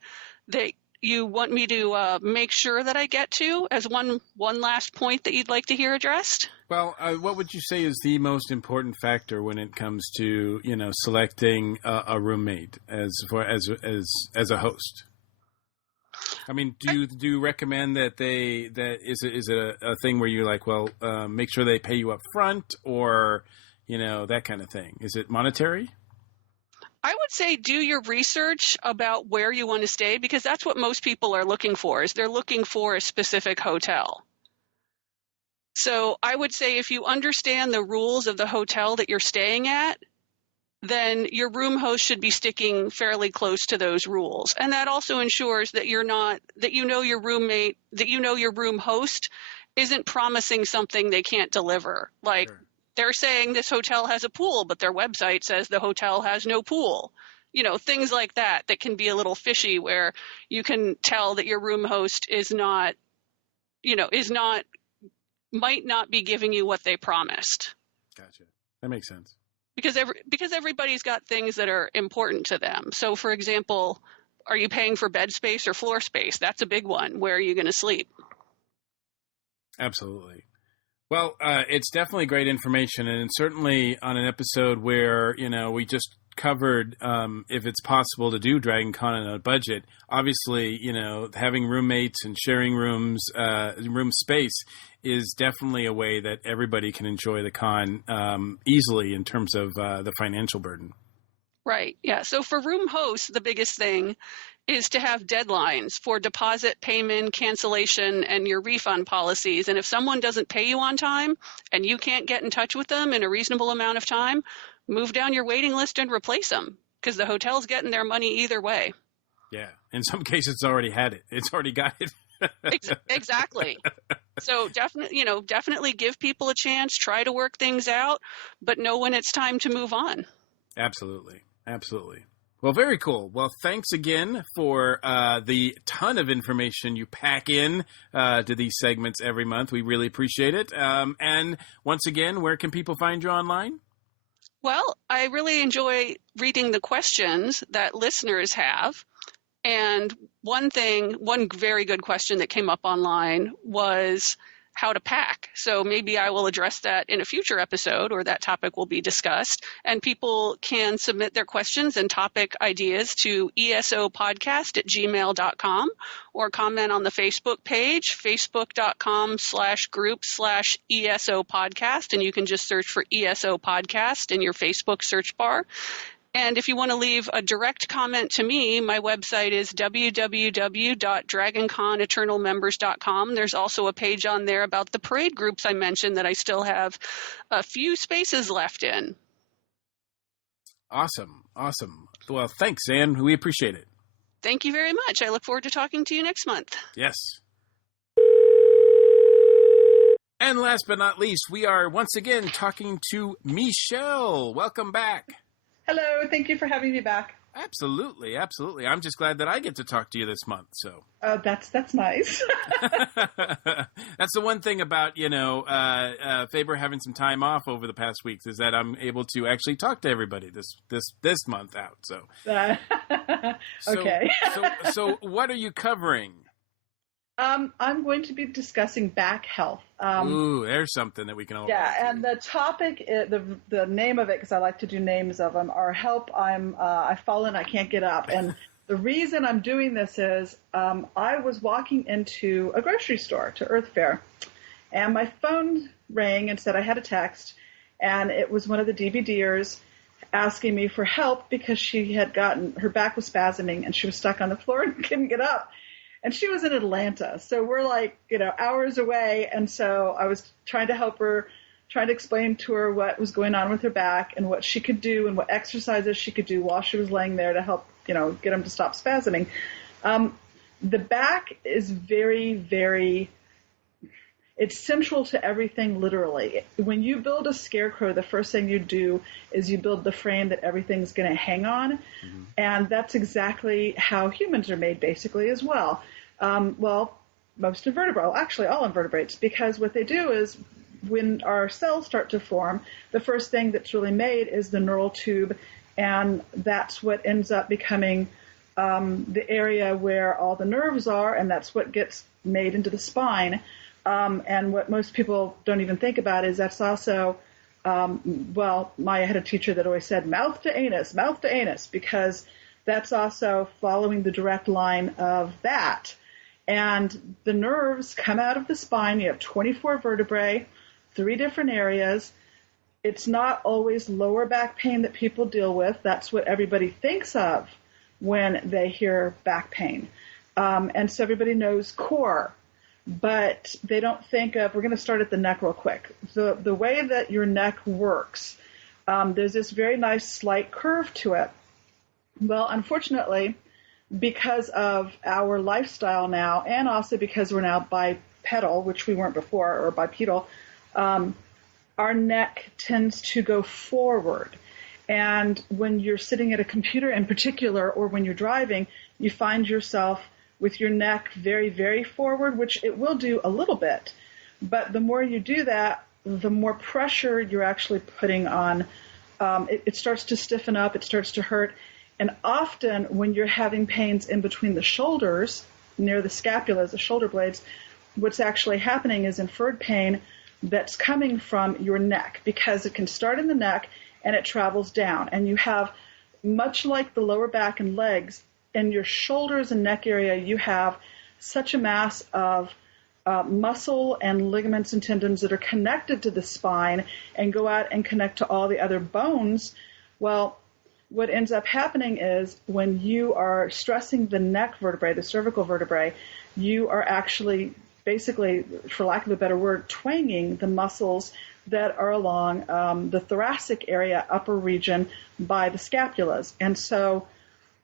that you want me to make sure that I get to as one last point that you'd like to hear addressed? Well, what would you say is the most important factor when it comes to selecting a roommate as a host? I mean, do you recommend that is it a thing where you're like, well, make sure they pay you up front, or that kind of thing? Is it monetary? I would say do your research about where you want to stay, because that's what most people are looking for, is they're looking for a specific hotel. So I would say if you understand the rules of the hotel that you're staying at, then your room host should be sticking fairly close to those rules. And that also ensures that your roommate, that your room host isn't promising something they can't deliver. Like, sure, they're saying this hotel has a pool, but their website says the hotel has no pool. Things like that can be a little fishy, where you can tell that your room host might not be giving you what they promised. Gotcha. That makes sense. Because everybody's got things that are important to them. So, for example, are you paying for bed space or floor space? That's a big one. Where are you going to sleep? Absolutely. Well, it's definitely great information, and certainly on an episode where, we just covered if it's possible to do Dragon Con on a budget. Obviously, having roommates and sharing room space is definitely a way that everybody can enjoy the con easily in terms of the financial burden. Right. Yeah. So for room hosts, the biggest thing is to have deadlines for deposit, payment, cancellation, and your refund policies. And if someone doesn't pay you on time and you can't get in touch with them in a reasonable amount of time, move down your waiting list and replace them, because the hotel's getting their money either way. Yeah. In some cases, it's already had it. It's already got it. Exactly. So definitely give people a chance, try to work things out, but know when it's time to move on. Absolutely. Absolutely. Well, very cool. Well, thanks again for the ton of information you pack in to these segments every month. We really appreciate it. And once again, where can people find you online? Well, I really enjoy reading the questions that listeners have. And one very good question that came up online was how to pack. So maybe I will address that in a future episode, or that topic will be discussed. And people can submit their questions and topic ideas to esopodcast@gmail.com, or comment on the Facebook page, facebook.com/group/ESO podcast. And you can just search for ESO podcast in your Facebook search bar. And if you want to leave a direct comment to me, my website is www.dragonconeternalmembers.com. There's also a page on there about the parade groups I mentioned that I still have a few spaces left in. Awesome. Well, thanks, Anne. We appreciate it. Thank you very much. I look forward to talking to you next month. Yes. And last but not least, we are once again talking to Michelle. Welcome back. Hello, thank you for having me back. Absolutely. I'm just glad that I get to talk to you this month. So. That's nice. That's the one thing about Faber having some time off over the past weeks is that I'm able to actually talk to everybody this month out. So. Okay. So what are you covering? I'm going to be discussing back health. Ooh, there's something that we can all. Yeah, and the topic, the name of it, because I like to do names of them, are "Help! I've fallen, I can't get up." And the reason I'm doing this is I was walking into a grocery store to Earth Fair, and my phone rang and said I had a text, and it was one of the DVDers asking me for help because she had her back was spasming and she was stuck on the floor and couldn't get up. And she was in Atlanta, so we're hours away. And so I was trying to help her, trying to explain to her what was going on with her back and what she could do and what exercises she could do while she was laying there to help, get them to stop spasming. The back is very, very, it's central to everything, literally. When you build a scarecrow, the first thing you do is you build the frame that everything's going to hang on. Mm-hmm. And that's exactly how humans are made, basically, as well. Most invertebrates, actually all invertebrates, because what they do is when our cells start to form, the first thing that's really made is the neural tube, and that's what ends up becoming the area where all the nerves are, and that's what gets made into the spine. And what most people don't even think about is that's also, Maya had a teacher that always said mouth to anus, because that's also following the direct line of that. And the nerves come out of the spine. You have 24 vertebrae, 3 different areas. It's not always lower back pain that people deal with. That's what everybody thinks of when they hear back pain. And so everybody knows core. But they don't think of, we're going to start at the neck real quick. The way that your neck works, there's this very nice slight curve to it. Well, unfortunately, because of our lifestyle now, and also because we're now bipedal, which we weren't before, or bipedal, our neck tends to go forward. And when you're sitting at a computer in particular, or when you're driving, you find yourself with your neck very, very forward, which it will do a little bit. But the more you do that, the more pressure you're actually putting on, it starts to stiffen up, it starts to hurt. And often when you're having pains in between the shoulders, near the scapulas, the shoulder blades, what's actually happening is inferred pain that's coming from your neck, because it can start in the neck and it travels down. And you have, much like the lower back and legs, in your shoulders and neck area, you have such a mass of muscle and ligaments and tendons that are connected to the spine and go out and connect to all the other bones. Well, what ends up happening is when you are stressing the neck vertebrae, the cervical vertebrae, you are actually basically, for lack of a better word, twanging the muscles that are along the thoracic area, upper region by the scapulas. And so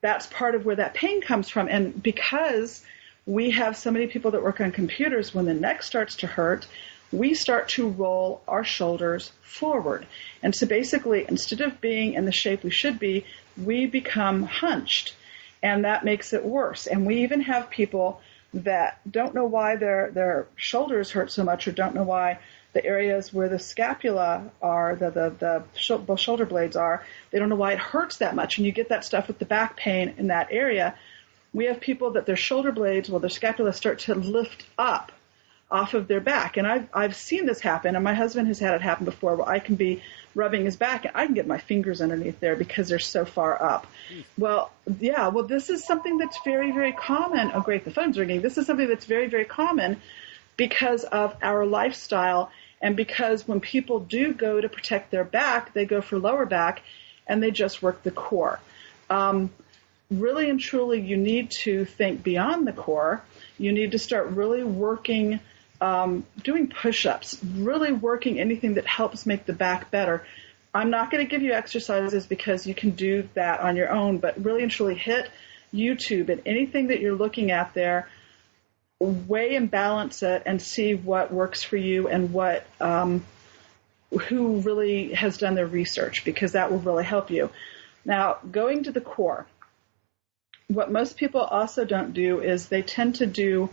that's part of where that pain comes from. And because we have so many people that work on computers, when the neck starts to hurt, we start to roll our shoulders forward. And so basically, instead of being in the shape we should be, we become hunched. And that makes it worse. And we even have people that don't know why their shoulders hurt so much, or don't know why the areas where the scapula are, the shoulder blades are, they don't know why it hurts that much. And you get that stuff with the back pain in that area. We have people that their shoulder blades, their scapula start to lift up off of their back. And I've seen this happen, and my husband has had it happen before, where I can be rubbing his back and I can get my fingers underneath there because they're so far up. Well, this is something that's very, very common. Oh, great, the phone's ringing. This is something that's very, very common because of our lifestyle, and because when people do go to protect their back, they go for lower back and they just work the core. Really and truly, you need to think beyond the core. You need to start really working, doing push-ups, really working anything that helps make the back better. I'm not going to give you exercises because you can do that on your own, but really and truly hit YouTube and anything that you're looking at there, weigh and balance it and see what works for you and what who really has done their research, because that will really help you. Now, going to the core, what most people also don't do is they tend to do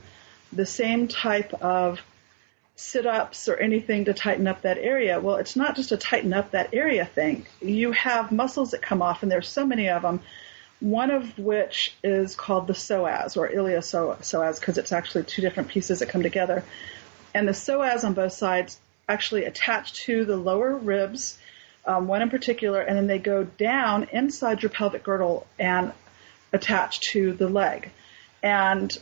the same type of sit-ups or anything to tighten up that area. Well, it's not just a tighten up that area thing. You have muscles that come off, and there's so many of them, one of which is called the psoas, or iliopsoas, because it's actually two different pieces that come together. And the psoas on both sides actually attach to the lower ribs, one in particular, and then they go down inside your pelvic girdle and attach to the leg. And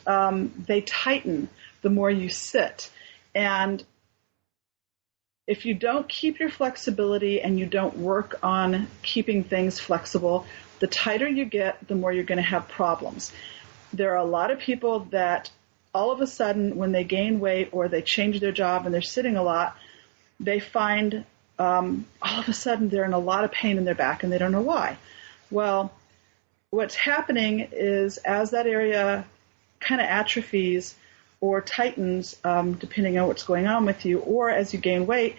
they tighten the more you sit. And if you don't keep your flexibility and you don't work on keeping things flexible, the tighter you get, the more you're going to have problems. There are a lot of people that all of a sudden, when they gain weight or they change their job and they're sitting a lot, they find all of a sudden they're in a lot of pain in their back and they don't know why. Well, what's happening is as that area kind of atrophies or tightens, depending on what's going on with you, or as you gain weight,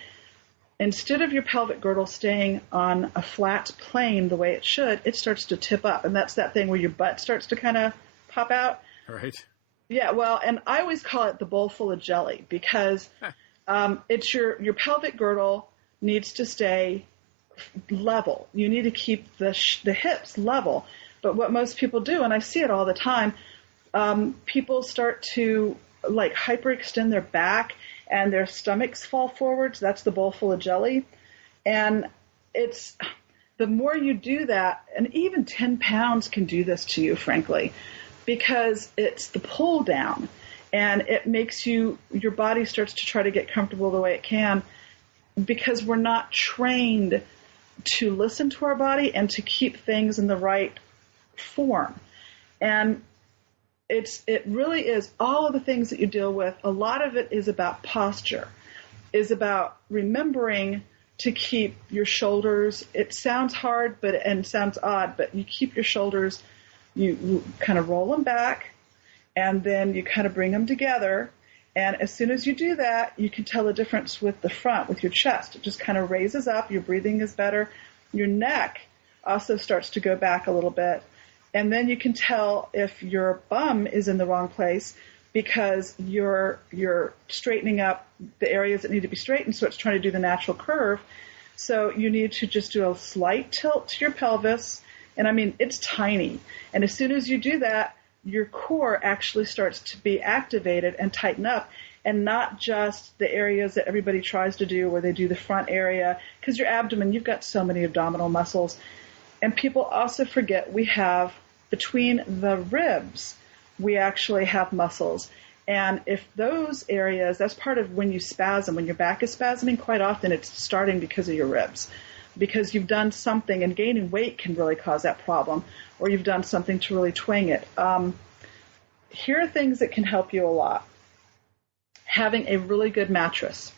instead of your pelvic girdle staying on a flat plane the way it should, it starts to tip up. And that's that thing where your butt starts to kind of pop out. Right. Yeah, well, and I always call it the bowl full of jelly, because it's your pelvic girdle needs to stay level. You need to keep the hips level. But what most people do, and I see it all the time, people start to like hyperextend their back and their stomachs fall forwards. That's the bowl full of jelly. And it's the more you do that, and even 10 pounds can do this to you, frankly, because it's the pull down, and it makes your body starts to try to get comfortable the way it can, because we're not trained to listen to our body and to keep things in the right form. And it really is all of the things that you deal with. A lot of it is about posture, is about remembering to keep your shoulders. It sounds hard and sounds odd, but you keep your shoulders, you kind of roll them back, and then you kind of bring them together. And as soon as you do that, you can tell the difference with the front, with your chest. It just kind of raises up. Your breathing is better. Your neck also starts to go back a little bit. And then you can tell if your bum is in the wrong place, because you're straightening up the areas that need to be straightened, so it's trying to do the natural curve. So you need to just do a slight tilt to your pelvis, and I mean, it's tiny. And as soon as you do that, your core actually starts to be activated and tighten up, and not just the areas that everybody tries to do where they do the front area, because your abdomen, you've got so many abdominal muscles. And people also forget we have, between the ribs, we actually have muscles. And if those areas, that's part of when you spasm, when your back is spasming, quite often it's starting because of your ribs, because you've done something, and gaining weight can really cause that problem, or you've done something to really twang it. Here are things that can help you a lot. Having a really good mattress,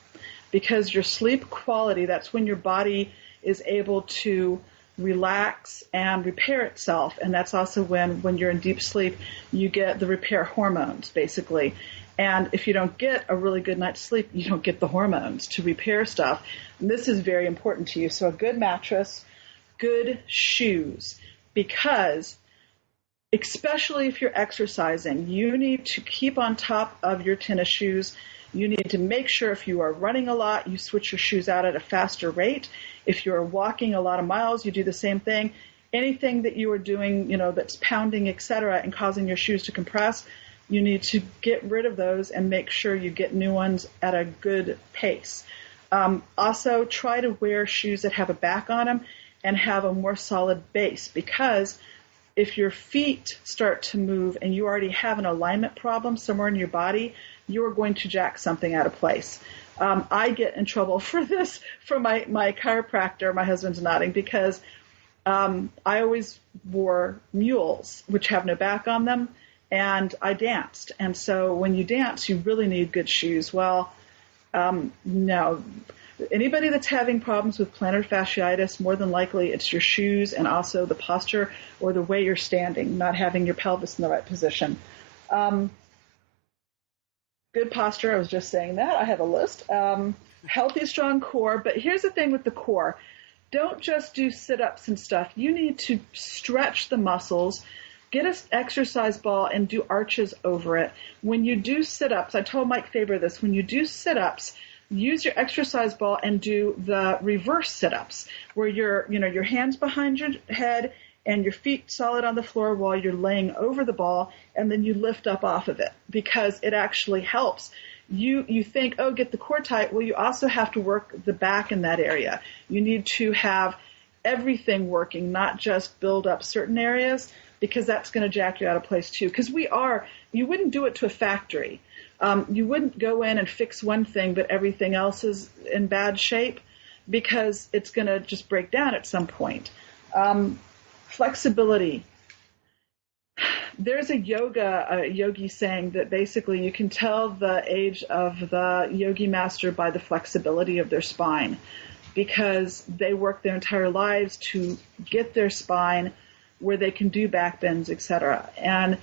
because your sleep quality, that's when your body is able to relax and repair itself. And that's also when you're in deep sleep, you get the repair hormones, basically. And if you don't get a really good night's sleep, you don't get the hormones to repair stuff. And this is very important to you. So a good mattress, good shoes, because especially if you're exercising, you need to keep on top of your tennis shoes. You need to make sure if you are running a lot, you switch your shoes out at a faster rate. If you're walking a lot of miles, you do the same thing. Anything that you are doing, that's pounding, etc., and causing your shoes to compress, you need to get rid of those and make sure you get new ones at a good pace. Also, try to wear shoes that have a back on them and have a more solid base, because if your feet start to move and you already have an alignment problem somewhere in your body, you're going to jack something out of place. I get in trouble for this from my chiropractor, my husband's nodding, because I always wore mules, which have no back on them, and I danced. And so when you dance, you really need good shoes. Well, no. Anybody that's having problems with plantar fasciitis, more than likely it's your shoes and also the posture or the way you're standing, not having your pelvis in the right position. Good posture, I was just saying that. I have a list. Healthy, strong core. But here's the thing with the core. Don't just do sit-ups and stuff. You need to stretch the muscles, get an exercise ball, and do arches over it. When you do sit-ups, I told Mike Faber this, when you do sit-ups, use your exercise ball and do the reverse sit-ups, where your hands behind your head and your feet solid on the floor while you're laying over the ball, and then you lift up off of it, because it actually helps. You think, oh, get the core tight. Well, you also have to work the back in that area. You need to have everything working, not just build up certain areas, because that's going to jack you out of place too. Because you wouldn't do it to a factory. You wouldn't go in and fix one thing, but everything else is in bad shape, because it's going to just break down at some point. Flexibility. There's a yogi saying that basically you can tell the age of the yogi master by the flexibility of their spine, because they work their entire lives to get their spine where they can do back bends, etc. And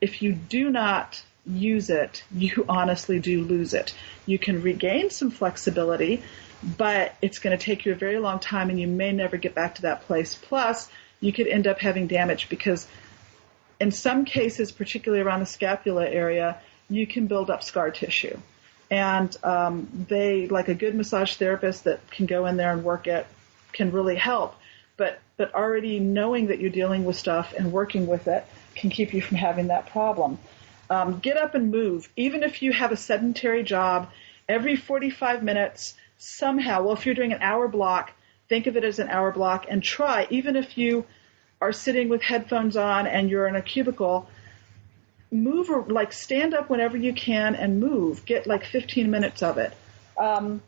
if you do not use it, you honestly do lose it. You can regain some flexibility, but it's going to take you a very long time, and you may never get back to that place. Plus, you could end up having damage, because in some cases, particularly around the scapula area, you can build up scar tissue. And they, like a good massage therapist that can go in there and work it, can really help. But already knowing that you're dealing with stuff and working with it can keep you from having that problem. Get up and move. Even if you have a sedentary job, every 45 minutes, somehow, well, if you're doing an hour block, think of it as an hour block, and try, even if you are sitting with headphones on and you're in a cubicle, move, or like stand up whenever you can and move. Get like 15 minutes of it. What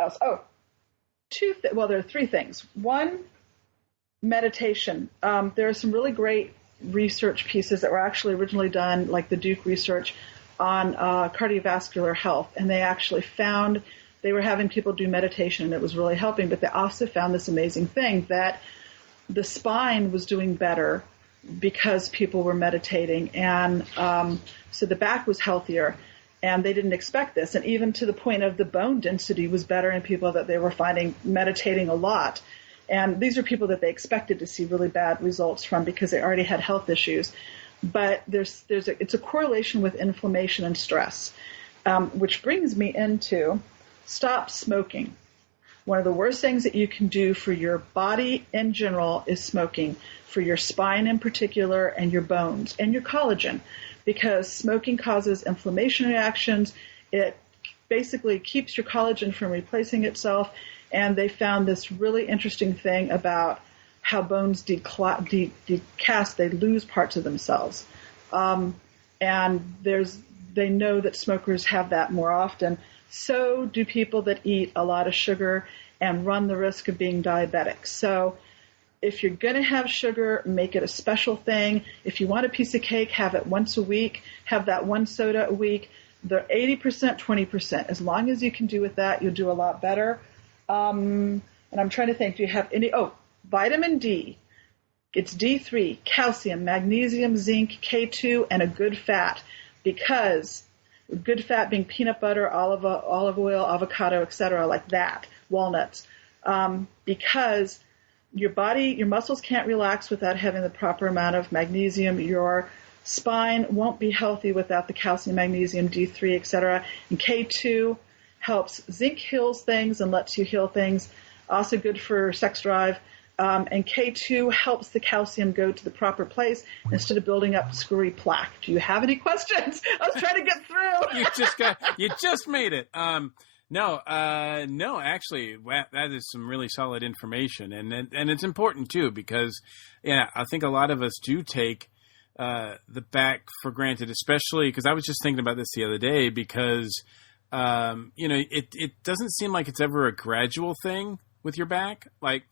else? Oh, there are three things. One, meditation. There are some really great research pieces that were actually originally done, like the Duke research on cardiovascular health, and they actually found they were having people do meditation, and it was really helping, but they also found this amazing thing that the spine was doing better because people were meditating, and so the back was healthier, and they didn't expect this, and even to the point of the bone density was better in people that they were finding meditating a lot. And these are people that they expected to see really bad results from because they already had health issues. but it's a correlation with inflammation and stress, which brings me into stop smoking. One of the worst things that you can do for your body in general is smoking, for your spine in particular, and your bones, and your collagen, because smoking causes inflammation reactions. It basically keeps your collagen from replacing itself, and they found this really interesting thing about how bones decast, they lose parts of themselves. And they know that smokers have that more often. So do people that eat a lot of sugar and run the risk of being diabetic. So if you're going to have sugar, make it a special thing. If you want a piece of cake, have it once a week. Have that one soda a week. The 80%, 20%. As long as you can do with that, you'll do a lot better. And I'm trying to think, do you have any? Oh, vitamin D. It's D3, calcium, magnesium, zinc, K2, and a good fat. Because good fat being peanut butter, olive oil, avocado, etc., like that, walnuts. Because your muscles can't relax without having the proper amount of magnesium. Your spine won't be healthy without the calcium, magnesium, D3, etc. And K2 helps. Zinc heals things and lets you heal things. Also good for sex drive. And K2 helps the calcium go to the proper place instead of building up screwy plaque. Do you have any questions? I was trying to get through. You just made it. No, actually, that is some really solid information, and it's important too, because I think a lot of us do take the back for granted, especially because I was just thinking about this the other day, because it doesn't seem like it's ever a gradual thing with your back. Like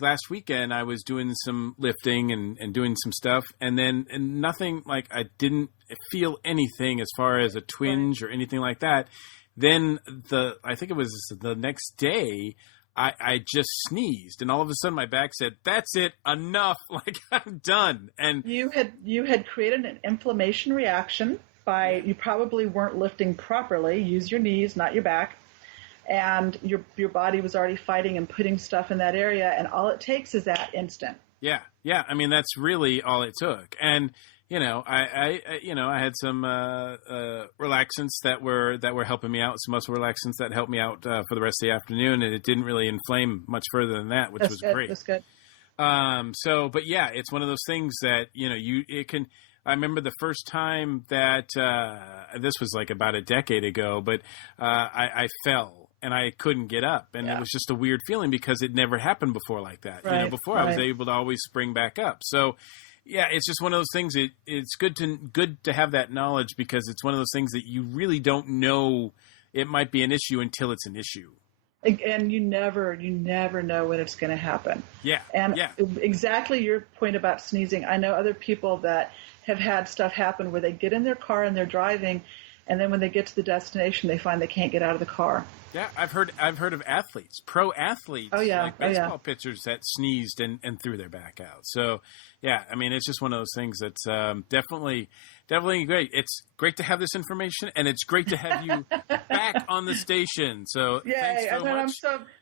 last weekend, I was doing some lifting and doing some stuff, and nothing, like I didn't feel anything as far as a twinge or anything like that. Then I think it was the next day, I just sneezed, and all of a sudden my back said, "That's it, enough! Like I'm done." And you had created an inflammation reaction by you probably weren't lifting properly. Use your knees, not your back. And your body was already fighting and putting stuff in that area, and all it takes is that instant. Yeah. I mean, that's really all it took. And I had some relaxants that were helping me out, some muscle relaxants that helped me out for the rest of the afternoon, and it didn't really inflame much further than that, which was great. That's good. But yeah, it's one of those things that it can. I remember the first time that this was like about a decade ago, but I fell. And I couldn't get up, and it was just a weird feeling because it never happened before like that. Right, Before I was able to always spring back up. So, yeah, it's just one of those things. It's good to have that knowledge, because it's one of those things that you really don't know it might be an issue until it's an issue. And you never know when it's going to happen. Yeah. And exactly your point about sneezing. I know other people that have had stuff happen where they get in their car and they're driving, and then when they get to the destination, they find they can't get out of the car. Yeah, I've heard of athletes, pro athletes, like baseball pitchers that sneezed and threw their back out. So, yeah, I mean, it's just one of those things that's definitely great. It's great to have this information, and it's great to have you back on the station. So, thanks so much.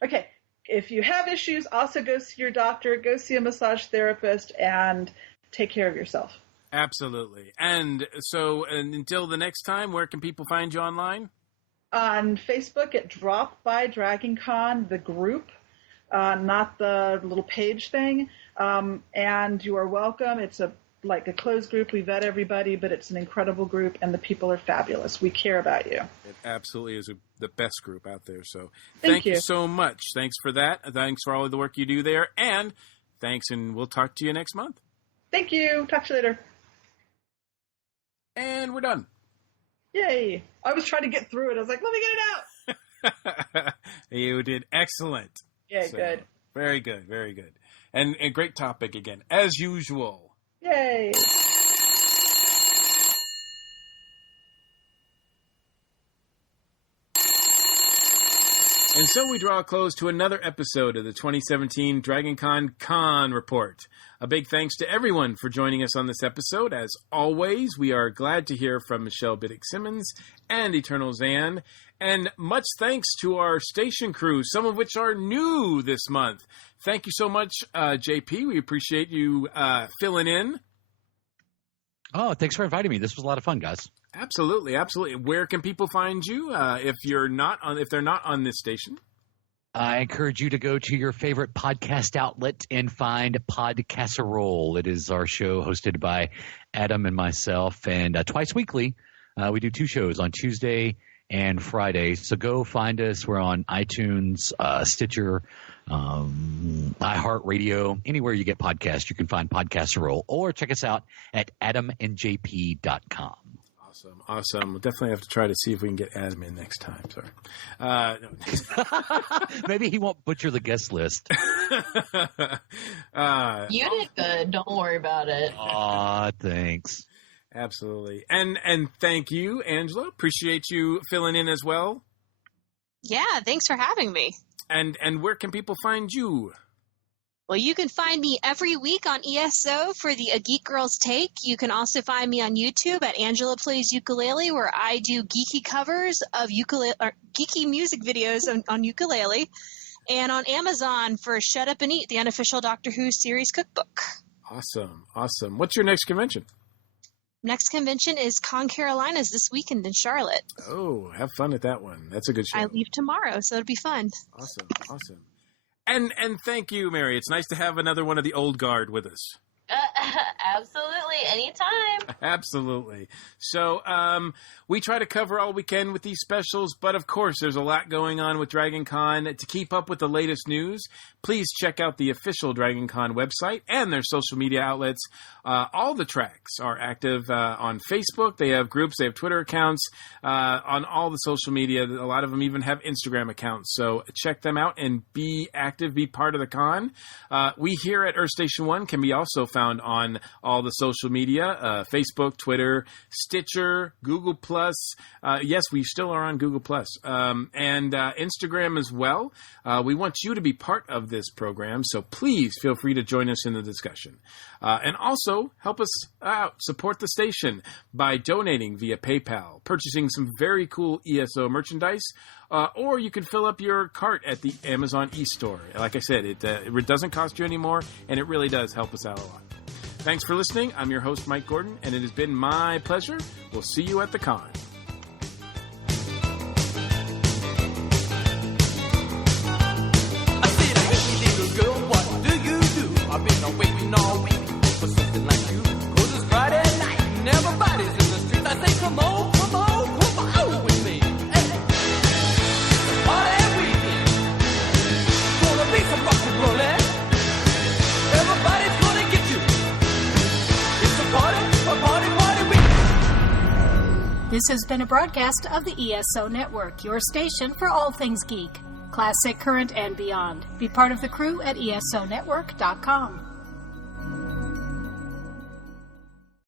Okay, if you have issues, also go see your doctor, go see a massage therapist, and take care of yourself. Absolutely. And so until the next time, where can people find you online? On Facebook at Drop by Dragon Con, the group, not the little page thing. And you are welcome. It's like a closed group. We vet everybody, but it's an incredible group, and the people are fabulous. We care about you. It absolutely is the best group out there. So thank you so much. Thanks for that. Thanks for all of the work you do there. And thanks, and we'll talk to you next month. Thank you. Talk to you later. And we're done. Yay. I was trying to get through it. I was like, let me get it out. You did excellent. Yeah, good. Very good, very good. And a great topic again, as usual. Yay. And so we draw a close to another episode of the 2017 DragonCon Con Report. A big thanks to everyone for joining us on this episode. As always, we are glad to hear from Michelle Biddix-Simmons and Eternal Zan. And much thanks to our station crew, some of which are new this month. Thank you so much, JP. We appreciate you filling in. Oh, thanks for inviting me. This was a lot of fun, guys. Absolutely. Where can people find you if they're not on this station? I encourage you to go to your favorite podcast outlet and find Podcasserole. It is our show hosted by Adam and myself, and twice weekly we do 2 shows on Tuesday and Friday. So go find us. We're on iTunes, Stitcher, iHeartRadio, anywhere you get podcasts, you can find Podcasserole, or check us out at adamandjp.com. Awesome. We'll definitely have to try to see if we can get Adam in next time. Sorry. Maybe he won't butcher the guest list. You did good. Don't worry about it. Aw, thanks. Absolutely. And thank you, Angela. Appreciate you filling in as well. Yeah, thanks for having me. And where can people find you? Well, you can find me every week on ESO for the A Geek Girls Take. You can also find me on YouTube at Angela Plays Ukulele, where I do geeky covers of geeky music videos on ukulele, and on Amazon for Shut Up and Eat, the unofficial Doctor Who series cookbook. Awesome. What's your next convention? Next convention is Con Carolinas this weekend in Charlotte. Oh, have fun at that one. That's a good show. I leave tomorrow, so it'll be fun. Awesome. And thank you, Mary. It's nice to have another one of the old guard with us. Absolutely. Anytime. Absolutely. So we try to cover all we can with these specials, but of course there's a lot going on with Dragon Con. To keep up with the latest news, please check out the official Dragon Con website and their social media outlets. All the tracks are active on Facebook. They have groups. They have Twitter accounts on all the social media. A lot of them even have Instagram accounts. So check them out and be active, be part of the con. We here at Earth Station 1 can be also found on all the social media, Facebook, Twitter, Stitcher, Google+. Yes, we still are on Google+. And Instagram as well. We want you to be part of this program, so please feel free to join us in the discussion. And also, help us out, support the station by donating via PayPal, purchasing some very cool ESO merchandise, or you can fill up your cart at the Amazon eStore. Like I said, it doesn't cost you any more, and it really does help us out a lot. Thanks for listening. I'm your host, Mike Gordon, and it has been my pleasure. We'll see you at the con. I said, hey, little girl, what do you do? I've been waiting all week for something like you. 'Cause it's Friday night and everybody's in the streets. I say, come on with me. Hey. It's a party weekend. Gonna be some rock and rollin'. Everybody's gonna get you. It's a party weekend. This has been a broadcast of the ESO Network, your station for all things geek, classic, current, and beyond. Be part of the crew at ESONetwork.com.